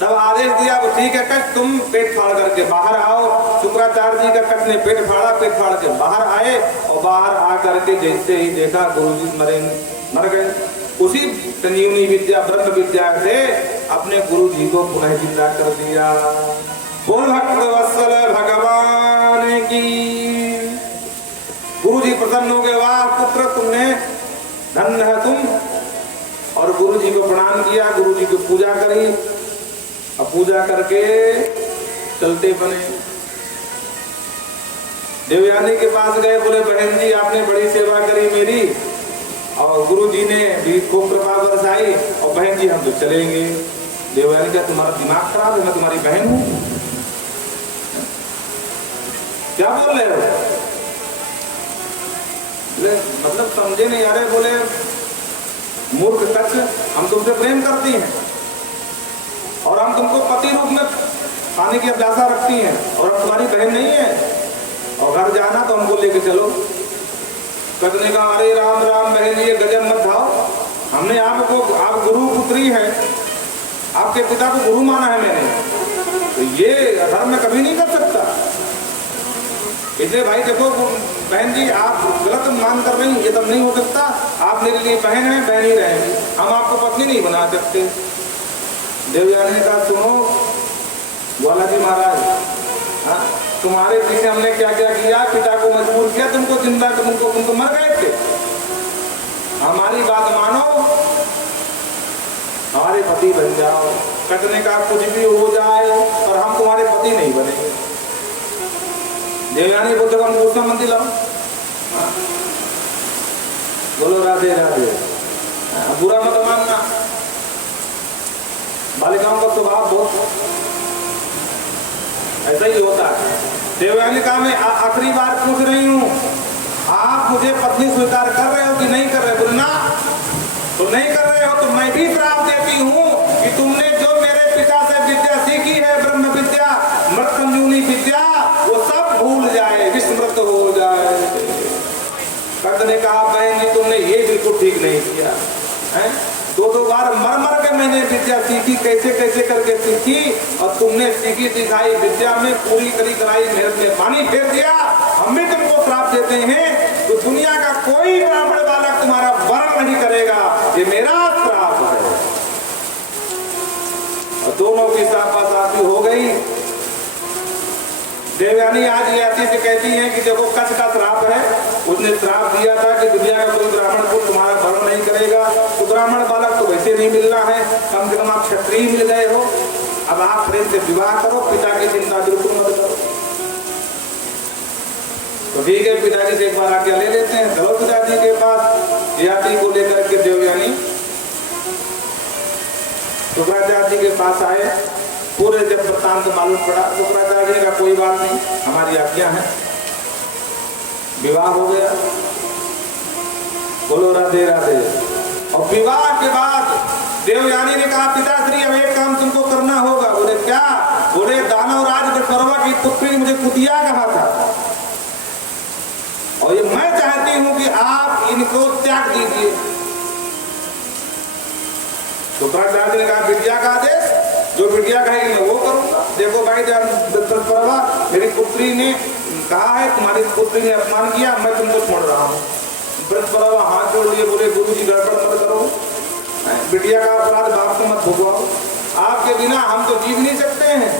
तब आदेश दिया ठीक है कच्छ तुम पेट फाड़ करके बाहर आओ। शुक्राचार्य जी का कच्छ ने पेट फाड़ा, पेट फाड़ के बाहर आए, और बाहर आ करके जैसे ही देखा गुरु जी मर गए। उसी संजीवनी विद्या ब्रह्म विद्या से अपने गुरु जी को पुनः जिंदा कर दिया। बोल भक्त वत्सल भगवान की। गुरु जी प्रसन्न हो गए, वाह पुत्र तुमने, धन्य है तुम। और गुरु जी को प्रणाम किया, गुरु जी की पूजा करी, और पूजा करके चलते बने। देवयानी के पास गए, बोले बहन जी आपने बड़ी सेवा करी मेरी, और गुरु जी ने भी खूब कृपा बरसाई, और बहन जी हम तो चलेंगे। देवयानी का तुम्हारा दिमाग खराब है, मैं तुम्हारी बहन हूं, क्या बोल रहे हो? मतलब समझे नहीं आ रहे। बोले मूर्ख कच्छ, हम तुमसे प्रेम करती हैं, और हम तुमको पति रूप में पाने की अभिलाषा रखती हैं, और अब तुम्हारी बहन नहीं है, और घर जाना तो हमको लेके चलो। कहने का अरे राम राम बहन जी गजब मत भाव, हमने आपको, आप गुरु पुत्री हैं, आपके पिता को गुरु माना है मैंने, तो ये धर्म में कभी नहीं कर सकता। इसलिए भाई देखो बहन जी, आप गलत मान कर रही, ये तब नहीं हो सकता। आप मेरे लिए बहन हैं, बहन ही रहेंगी, हम आपको पत्नी नहीं बना सकते। देवयानी ने कहा सुनो ग्वाला जी महाराज, हाँ, तुम्हारे पीछे हमने क्या क्या किया, पिता को मजबूर किया, तुमको जिंदा, तुम तो मर गए थे। हमारी बात मानो, हमारे पति बन जाओ, कटने का कुछ भी हो जाए और हम तुम्हारे पति नहीं बनेंगे। देवयानी बोलते हम दूसरा मंदिर लाओ, बोलो राधे राधे, बुरा मत मानना। बालिकाओं का स्वभाव बहुत ऐसा ही होता है। देवयानी कहा मैं आखिरी बार पूछ रही हूँ, आप मुझे पत्नी स्वीकार कर रहे हो कि नहीं कर रहे? बोले ना, तो नहीं कर रहे हो तो मैं भी श्राप देती हूँ कि तुमने जो मेरे पिता से विद्या सीखी है, ब्रह्म विद्या, मृत्युंजयी विद्या, वो सब भूल जाए, विस्मृत हो जाए। कंस ने कहा बहन जी तुमने ये बिल्कुल ठीक नहीं किया है, दो बार मर के मैंने विद्या सीखी, कैसे कैसे करके सीखी, और तुमने सीखी सिखाई विद्या में पूरी करी कराई मेहनत में पानी फेर दिया। हम भी तुमको श्राप देते हैं, तो दुनिया का कोई ब्राह्मण बालक तुम्हारा वर्ण नहीं करेगा, ये मेरा श्राप है। और दोनों की शापाशापी हो गई। देवयानी आज याति से कहती है कि देखो कच्छ का श्राप है, उसने श्राप दिया था कि दुनिया का कोई ब्राह्मण को तुम्हारा वर्ण नहीं करेगा, तो ब्राह्मण बालक तो वैसे नहीं मिलना है, कम से कम आप क्षत्रिय मिल गए हो, अब आप प्रेम से विवाह करो, पिता की चिंता बिल्कुल मत करो। तो ठीक है, पिताजी से एक बार आज्ञा ले लेते हैं, चलो पिताजी के पास। याति को लेकर के देवयानी शुक्राचार्य जी के पास आए। पूरे जब वृत्तांत मालूम पड़ा, शुक्राचार्य जी का कोई बात नहीं, हमारी आज्ञा है, विवाह हो गया। बोलो राधे राधे। और विवाह के बाद देवयानी ने कहा पिताश्री अब एक काम तुमको करना होगा। बोले क्या? बोले दानवराज वृषपर्वा की पुत्री ने मुझे कुतिया कहा था, और ये मैं चाहती हूं कि आप इनको त्याग दीजिए। शुक्राचार्य ने कहा विद्या का आदेश, जो विद्या कहेगी मैं वो करूंगा। देखो भाई वृषपर्वा, मेरी पुत्री ने कहा है, तुम्हारी पुत्री ने अपमान किया, मैं तुमको छोड़ रहा हूँ। वृषपर्वा हाथ जोड़ लिए, बोले गुरु जी गड़बड़ मत करो, बिटिया का अपराध बाप को मत भुगवाओ, आपके बिना हम तो जीव नहीं सकते हैं,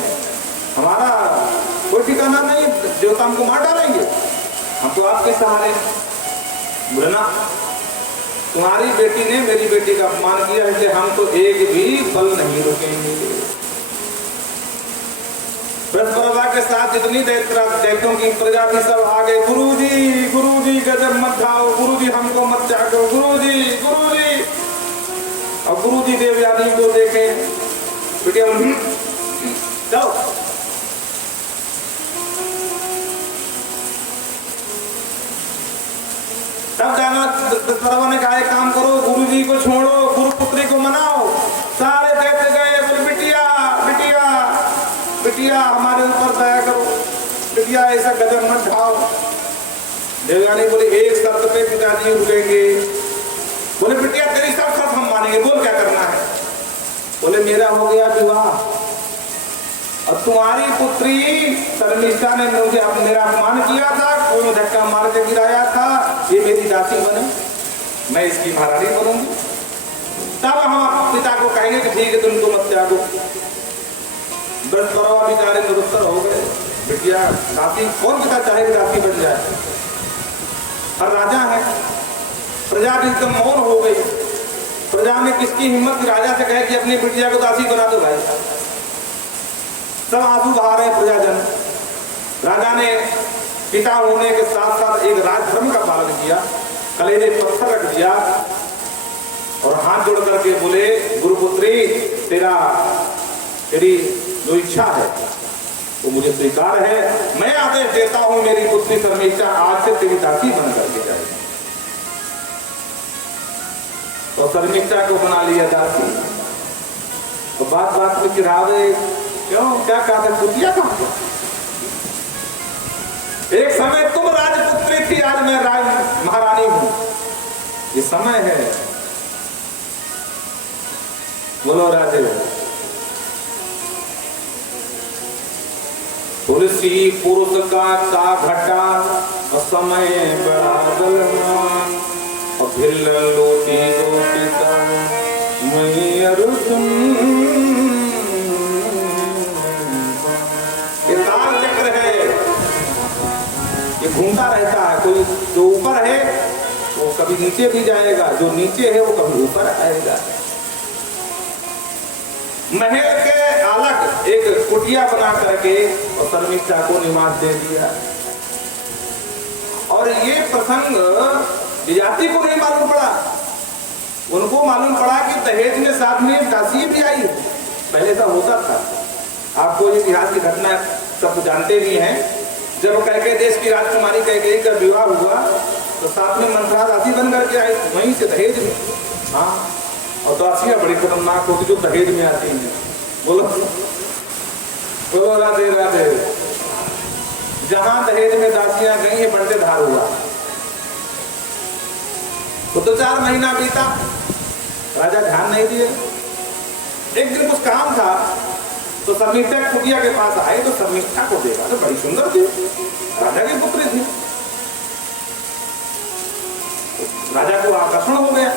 हमारा कोई ठिकाना नहीं, देवता हमको मार डालेंगे, हम तो आपके सहारे। बोले ना, तुम्हारी बेटी ने मेरी बेटी का अपमान किया, इसलिए हम तो एक भी पल नहीं रुकेंगे। वृषपर्वा के साथ जितनी दैत्यों की प्रजा भी सब आ गए, गुरुजी गजब मत खाओ, गुरुजी हमको मत त्यागो, गुरुजी। और गुरुजी देवयानी को देखे, बेटिया जाओ। तब जाना वृषपर्वा ने कहा एक काम करो, गुरुजी को छोड़ो, गुरुपुत्री को मनाओ। सारे दैत्य गए, बोले बिटिया हमारे ऊपर दया करो, बिटिया ऐसा गजब मत खाओ। देवयानी बोले एक शर्त पे पिताजी रुकेंगे। बोले बिटिया तेरी सब शर्त हम मानेंगे, बोल क्या करना है? बोले मेरा हो गया विवाह, और तुम्हारी पुत्री शर्मिष्ठा ने मुझे मेरा अपमान किया था, कोई धक्का मार के गिराया था, ये मेरी दासी बने, मैं इसकी महारानी बनूंगी। तब हम पिता को कहेंगे कि ठीक है तुमको मत त्यागो। वृषपर्वा बेचारे निरुत्तर हो गए, बिटिया दासी, कौन पिता चाहे कि दासी बन जाए? और राजा है, प्रजा भी एकदम मौन हो गई। प्रजा में किसकी हिम्मत राजा से कहे कि अपनी बिटिया को दासी बना दो? भाई सब आंसू बहा रहे प्रजाजन। राजा ने पिता होने के साथ साथ एक राजधर्म का पालन किया, कलेजे पत्थर रख दिया और हाथ जोड़ करके बोले गुरुपुत्री तेरी जो इच्छा है वो मुझे स्वीकार है, मैं आदेश देता हूं मेरी पुत्री शर्मिष्ठा आज से तेरी दासी बन करके जाएगी। तो शर्मिष्ठा को बना लिया दासी। तो बात में चिढ़ावे, क्यों क्या कहा था? कुतिया था। एक समय तुम राजपुत्री थी, आज मैं महारानी हूं, ये समय है। बोलो राधे। तुलसी पुरुष का घटा समय बड़ा बलवान और भिल्लोती गोपिका मई अर्जुन। ये काल चक्र है, ये घूमता रहता है। कोई जो ऊपर है वो कभी नीचे भी जाएगा, जो नीचे है वो कभी ऊपर आएगा। महल के अलग एक कुटिया बना करके और शर्मिष्ठा को निवास दे दिया। और ये प्रसंग विजाति को नहीं मालूम पड़ा, उनको मालूम पड़ा कि दहेज में साथ में दासी भी आई। पहले ऐसा होता था, आपको ये इतिहास की घटना सब जानते भी हैं। जब कैकेयी देश की राजकुमारी कैकेयी का विवाह हुआ तो साथ में मंत्रा दासी बन करके आई, वहीं से दहेज में। हाँ, और दासियां बड़ी खतरनाक होती जो दहेज में आती हैं। बोलो बोलो राधे राधे। जहां दहेज में दासियां गई है बंटे धार हुआ। तो 2-4 महीना बीता, राजा ध्यान नहीं दिए। एक दिन कुछ काम था तो शर्मिष्ठा कुटिया के पास आए तो शर्मिष्ठा को देखा तो बड़ी सुंदर थी, राजा की पुत्री थी। राजा को आकर्षण हो गया।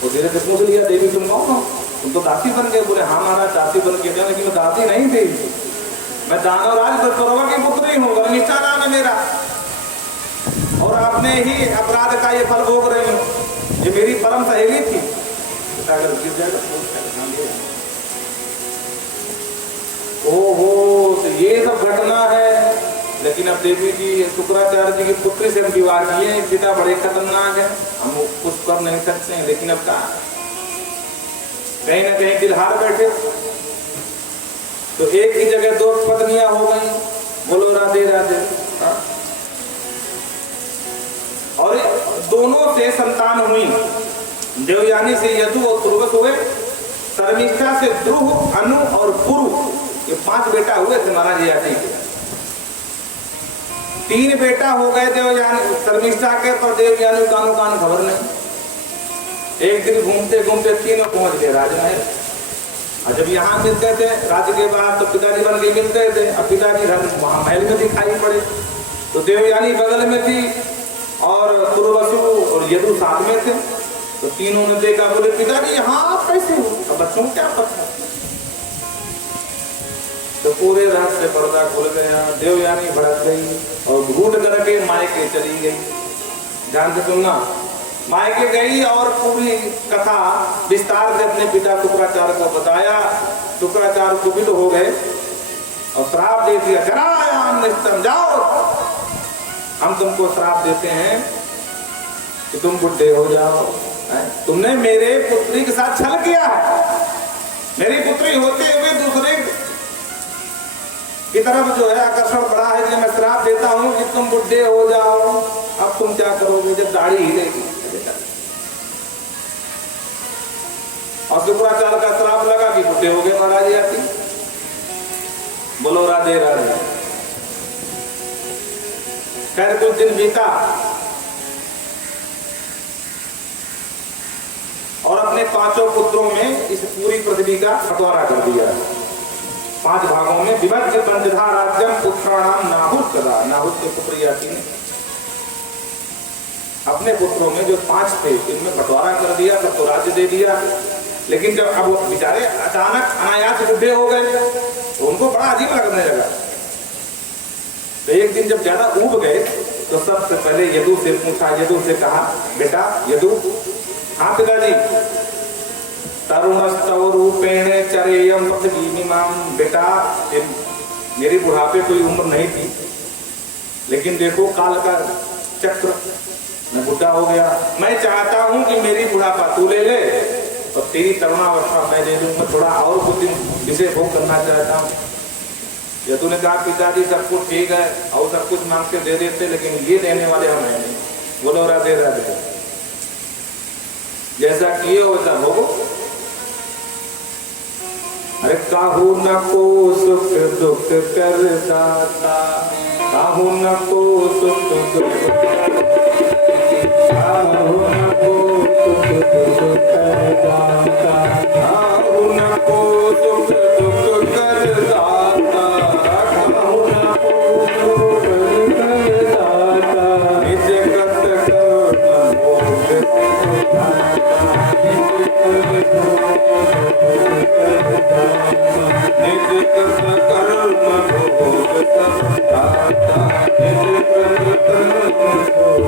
तो धीरे से पूछ लिया, देवी तुम कौन हो? तुम तो दासी बन गए। बोले हाँ महाराज दासी बन गए, लेकिन मैं दासी नहीं थी, मैं दानवराज दत्तरवा की पुत्री हूँ, शर्मिष्ठा नाम है मेरा। और आपने ही अपराध का ये फल भोग रही हूँ। ये मेरी परम सहेली थी। अगर गिर जाएगा ओहो, तो ये सब घटना है। लेकिन अब देवी जी शुक्राचार्य जी की पुत्री से हम विवाह किए, पिता बड़े खतरनाक है, हम कुछ कर नहीं सकते हैं। लेकिन अब कहा कहीं ना कहीं दिलहार बैठे तो एक ही जगह 2 पत्नियां हो गई। बोलो राधे राधे। और दोनों से संतान हुई। देवयानी से यदु और तुर्वस हुए, शर्मिष्ठा से ध्रुव, अनु और पुरु, ये 5 बेटा हुए थे महाराज याती के। 3 बेटा हो गए देवयानी शर्मिष्ठा के, पर देवयानी कानो कान खबर नहीं। एक दिन घूमते घूमते तीनों पहुंच गए राजमहल। और जब यहाँ मिलते थे राज्य के बाद तो पिताजी बन के मिलते थे। अब पिताजी वहां महल में दिखाई पड़े तो देवयानी बगल में थी और तुर्वसु और यदु साथ में थे। तो तीनों ने देखा, बोले पिताजी यहाँ आप कैसे हो? अब बच्चों को क्या पता। तो पूरे रहस्य पर्दा खुल गया। देवयानी भड़क गई और घूट करके मायके चली गई। ध्यान से सुनना, मायके गई और पूरी कथा विस्तार से अपने पिता शुक्राचार्य को बताया। शुक्राचार्य कुपित हो गए और श्राप दे दिया, जरायाम निष्ठम, जाओ हम तुमको श्राप देते हैं कि तुम बुढ़े हो जाओ। तुमने मेरे पुत्री के साथ छल किया है। मेरी पुत्री होते हुए दूसरे की तरफ जो है आकर्षण बढ़ा है, इसलिए मैं श्राप देता हूं कि तुम बुढ़े हो जाओ। अब तुम क्या करोगे जब दाढ़ी हिलेगी? और शुक्राचार्य का श्राप लगा कि बुढ़े हो गए महाराज याती। बोलो राधे राधे। खैर कुछ दिन बीता और अपने 5 पुत्रों में इस पूरी पृथ्वी का बंटवारा कर दिया। 5 भागों में विभज्य पंचधा राज्यम पुत्राणाम नाहुत कदा। नाहुत के पुत्र याती ने अपने पुत्रों में जो 5 थे इनमें बंटवारा कर दिया, सबको राज्य दे दिया। लेकिन जब अब वो बेचारे अचानक अनायास बुढ़े हो गए तो उनको बड़ा अजीब लगने लगा। तो एक दिन जब ज्यादा ऊब गए तो सबसे पहले यदु से पूछा, यदु से कहा, बेटा यदु, हाँ पिताजी, तरुणस्तव रूपेण चरेयम पथगीनिमाम। बेटा मेरी बुढ़ापे कोई उम्र नहीं थी, लेकिन देखो काल का चक्र, मैं बुढ़ा हो गया। मैं चाहता हूं कि मेरी बुढ़ापा तू ले ले और तेरी तरुणावस्था मैं ले लूं। मैं थोड़ा और कुछ दिन इसे भोग करना चाहता हूँ। यदु ने कहा, पिताजी सब कुछ ठीक है और सब कुछ मांग के दे देते, लेकिन ये देने वाले हम हैं नहीं। बोलो राधे राधे। जैसा किए वैसा भोगो। अरे काहू न को सुख दुख कर दाता, काहू न को सुख दुख कर, काहू न को सुख दुख कर दाता, काहू न को सुख दुख कर निज कृत कर्म भोग सब दाता, निज कृत कर्म भोग।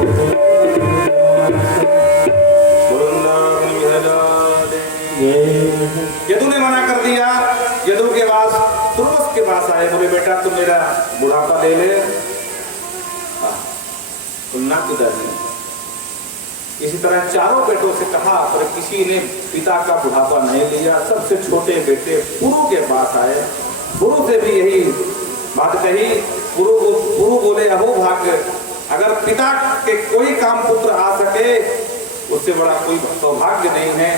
यदु ने मना कर दिया। यदु के पास तुरवस के पास आए, बोले बेटा तुम मेरा बुढ़ापा ले ले। ना पिताजी। इसी तरह चारों बेटों से कहा, पर किसी ने पिता का बुढ़ापा नहीं लिया। सबसे छोटे बेटे पुरु के पास आए, पुरु से भी यही बात कही। पुरु बोले अहो भाग्य, अगर पिता के कोई काम पुत्र आ सके उससे बड़ा कोई सौभाग्य नहीं है।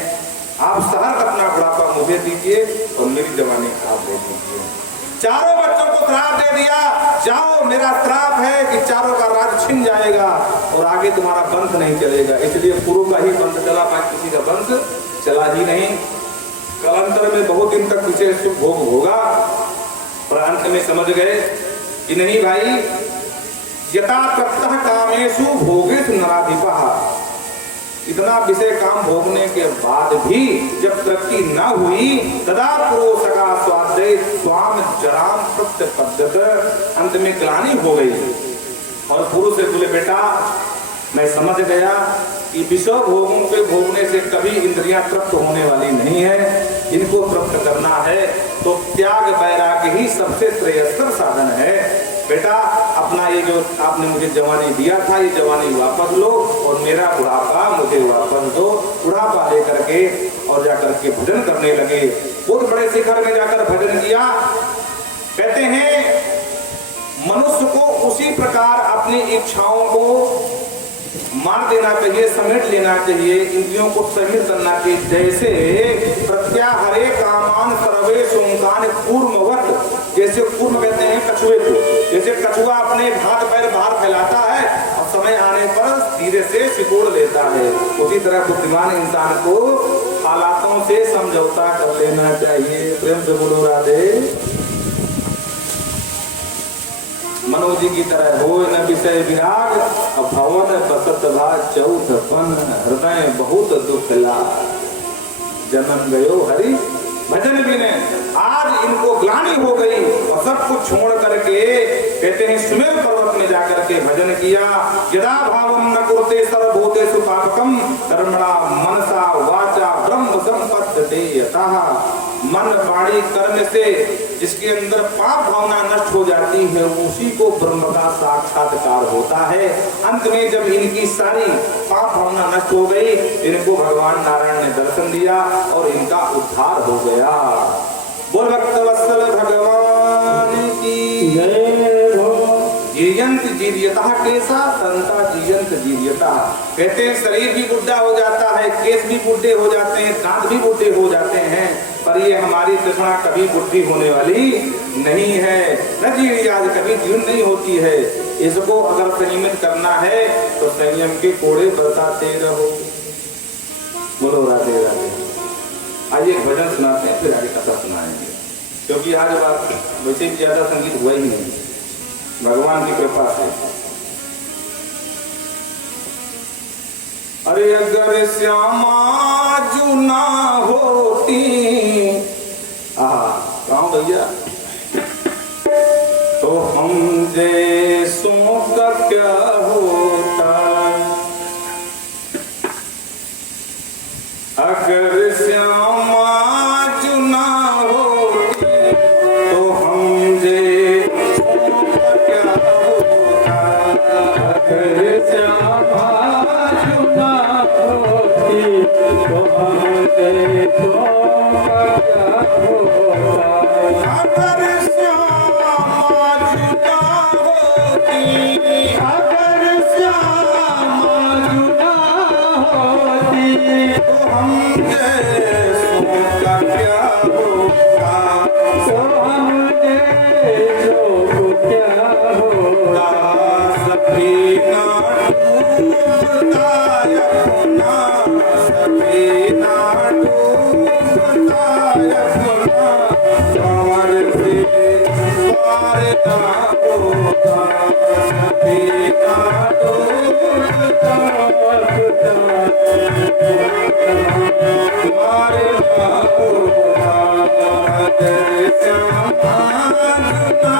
आप सहर अपना बुढ़ापा मुझे दीजिए और मेरी जवानी आप दे दीजिए। चारों बच्चों को श्राप दे दिया, जाओ मेरा श्राप है कि चारों का राज छिन जाएगा और आगे तुम्हारा वंश नहीं चलेगा। इसलिए पुरु का ही वंश चला, बाकी किसी का वंश चला ही नहीं। कालांतर में बहुत दिन तक विशेष सुख भोग होगा, पर अंत में समझ गए कि नहीं भाई, यथा तप्तः कामेषु भोगेषु नराधिपः। इतना विषय काम भोगने के बाद भी जब तृप्ति न हुई, तदा पुरोसका स्वाध्याय स्वाम जराम प्रत्यपद्यत। अंत में ग्लानि हो गई और पुरुष से बोले बेटा मैं समझ गया कि विषय भोगों के भोगने से कभी इंद्रियां तृप्त होने वाली नहीं है। इनको तृप्त करना है तो त्याग वैराग्य ही सबसे श्रेयस्कर साधन है। बेटा अपना ये जो आपने मुझे जवानी दिया था, ये जवानी वापस लो और मेरा बुढ़ापा मुझे वापस दो। बुढ़ापा लेकर के और जाकर के भजन करने लगे। बहुत बड़े शिखर में जाकर भजन किया। कहते हैं मनुष्य को उसी प्रकार अपनी इच्छाओं को मार देना चाहिए, समेट लेना चाहिए, इंद्रियों को समित करना चाहिए। जैसे प्रत्याहरे कामान सर्वे सोमकान कूर्मवत, जैसे कूर्म कहते हैं कछुए को, जैसे कछुआ अपने हाथ पैर बाहर फैलाता है और समय आने पर धीरे से सिकोड़ लेता है, उसी तरह बुद्धिमान इंसान को हालातों से समझौता कर लेना चाहिए। प्रेम से बोलो राधे। मनोज जी की तरह हो न विषय विराग, भवन बसत भा चौथपन, हृदय बहुत दुख लाग, जन्म गयो हरि भजन भी ने। आज इनको ग्लानि हो गई और सब कुछ छोड़ करके कहते हैं सुमेर पर्वत में जाकर के भजन किया। यदा भावम न कुरुते सर्वभूतेषु पापकम, कर्मणा मनसा वाचा ब्रह्म संपद्यते यतः। मन वाणी कर्म से जिसके अंदर पाप भावना नष्ट हो जाती है उसी को ब्रह्म का साक्षात्कार होता है। अंत में जब इनकी सारी पाप भावना नष्ट हो गई, इनको भगवान नारायण ने दर्शन दिया और इनका उद्धार हो गया। बोल भक्तवत्सल भगवान की जय हो। जीयंत जीर्यतः केसा संता जीयंत जीर्यतः। कहते हैं शरीर भी बुढ़ा हो जाता है, केस भी बुढ़े हो जाते हैं, दांत भी बुढ़े हो जाते हैं, पर ये हमारी तृष्णा कभी बुद्धि होने वाली नहीं है। न जीर्याद कभी जीर्ण नहीं होती है। इसको अगर संयमित करना है तो संयम के कोड़े बरसाते रहो। बोलो राधे राधे। आज एक भजन सुनाते हैं, फिर आगे कथा सुनाएंगे, क्योंकि आज बात वैसे भी ज्यादा संगीत हुआ ही नहीं, भगवान की कृपा से। अरे अगर श्यामा जू ना होती, कहाँ भैया, तो हम जैसों का क्या होता। अगर श्यामा जू ना होती तो हम जैसों का क्या होता। अगर श्यामा जू ना होती तो हम जैसों का क्या होता। अगर श्यामा जू ना होती, अगर श्यामा जू ना होती तो हम जैसों का क्या होता। तो हम जैसों को क्या होता। सफीना डूबता अपना, सफीना डूबता अपना, पार से पार ना होता। सफीना डूबता अपना, अगर श्याम मार्ग ना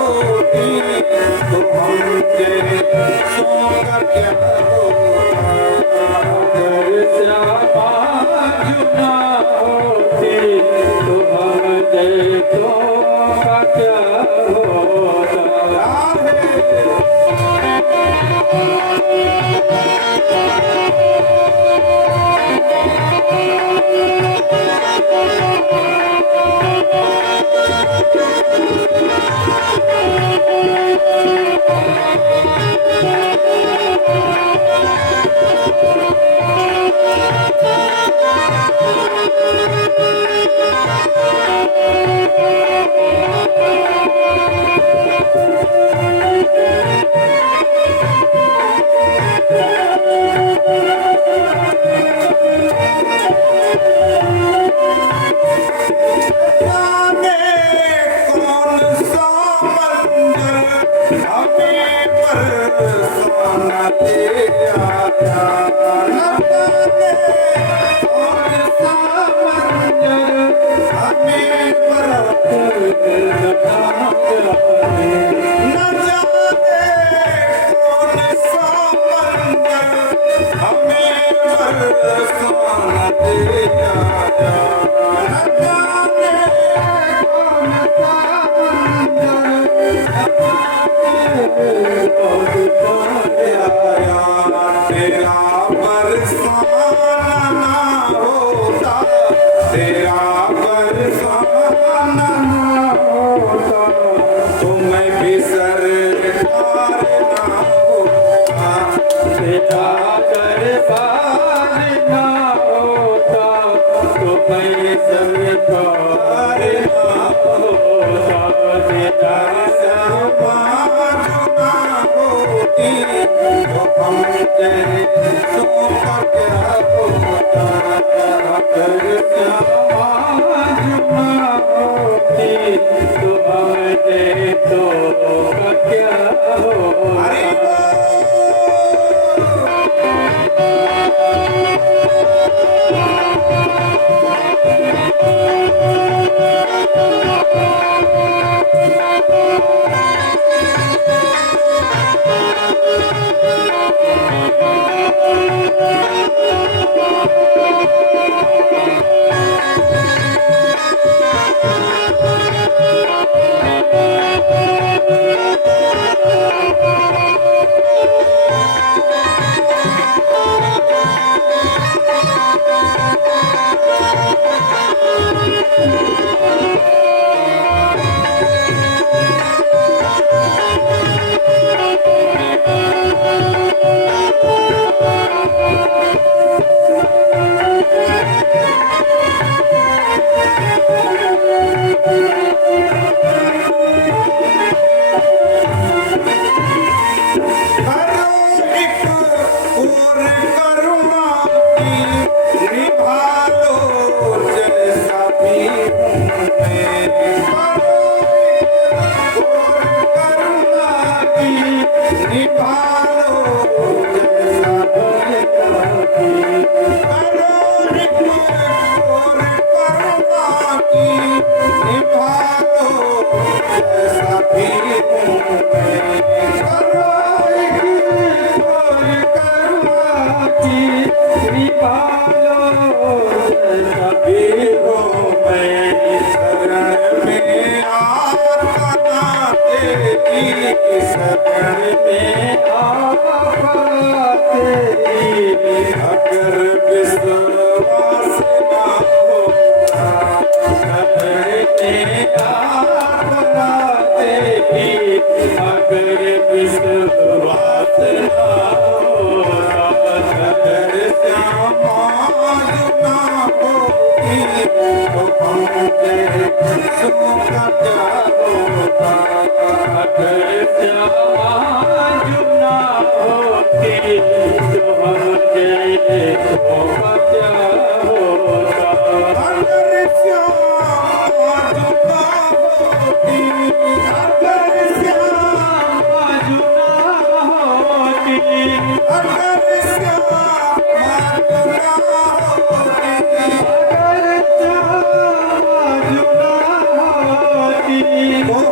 होती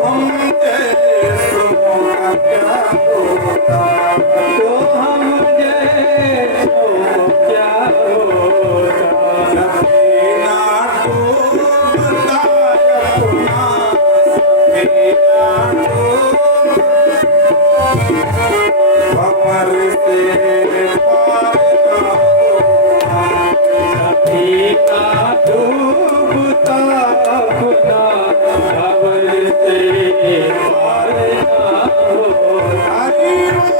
हम जैसों का क्या होता, तो हम जैसों क्या होता। सफीना डूबता अपना, सफीना भंवर से पार ना होता, सफीना डूबता अपना, भंवर से पार ना होता। हरि क्या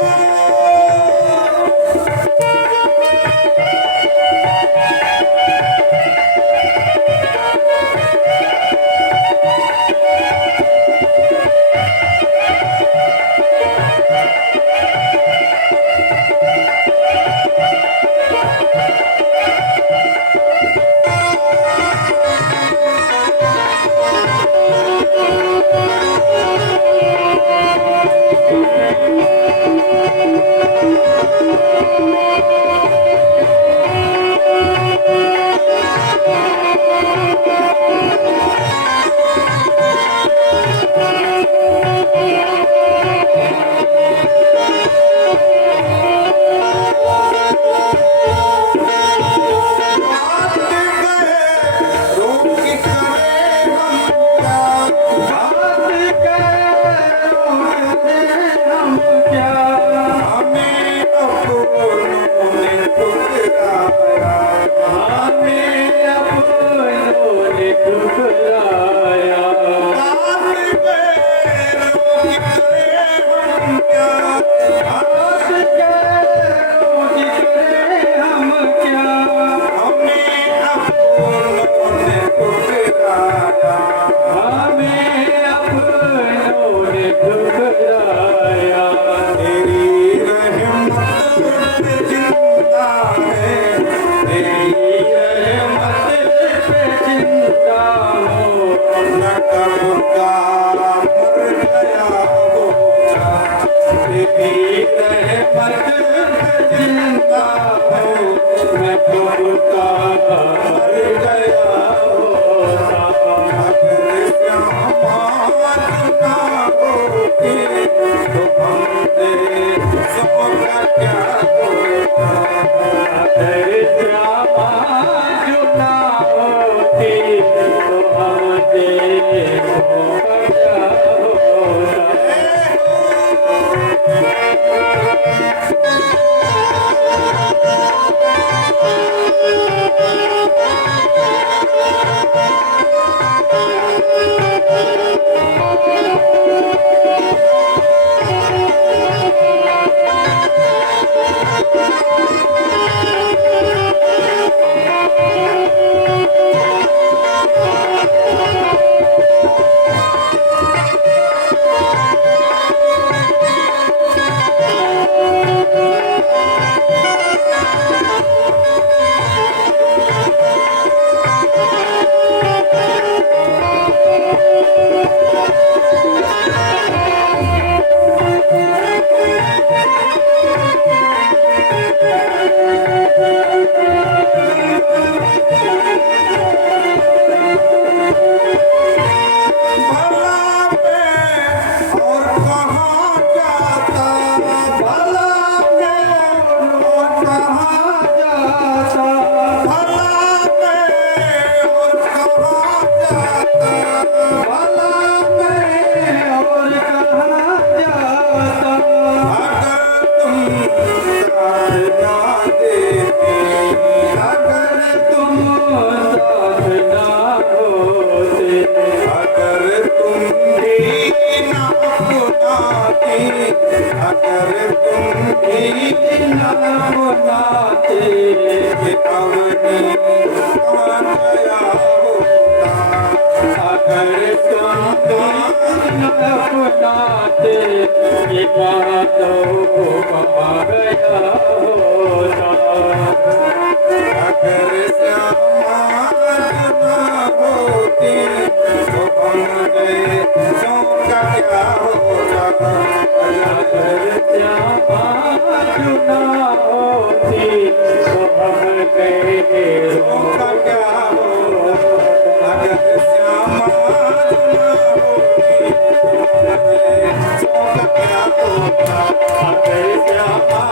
अगर श्यामा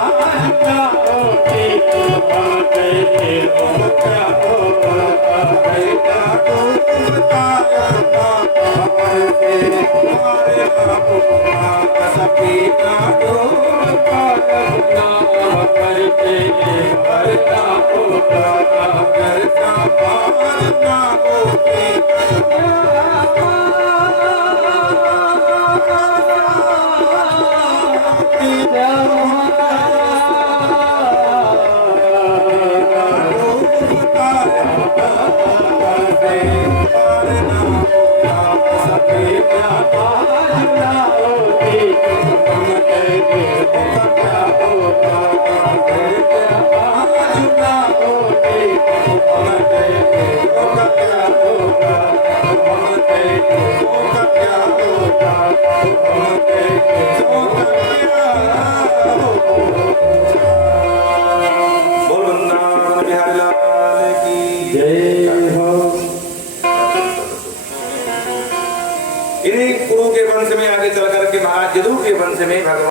ना होती भवते मोह क्या होता बेटा डूबता अपना भंवर से मारे बाबूना सपीना डूबता अपना करते करता होता अगर सामान ना होती डूबता भंवर से मारे ना होता सपीना बोलो वृंदावन बिहारी लाल की जय हो। इन्हीं कुरु के वंश में आगे चल करके महाराज यदु के वंश में भगवान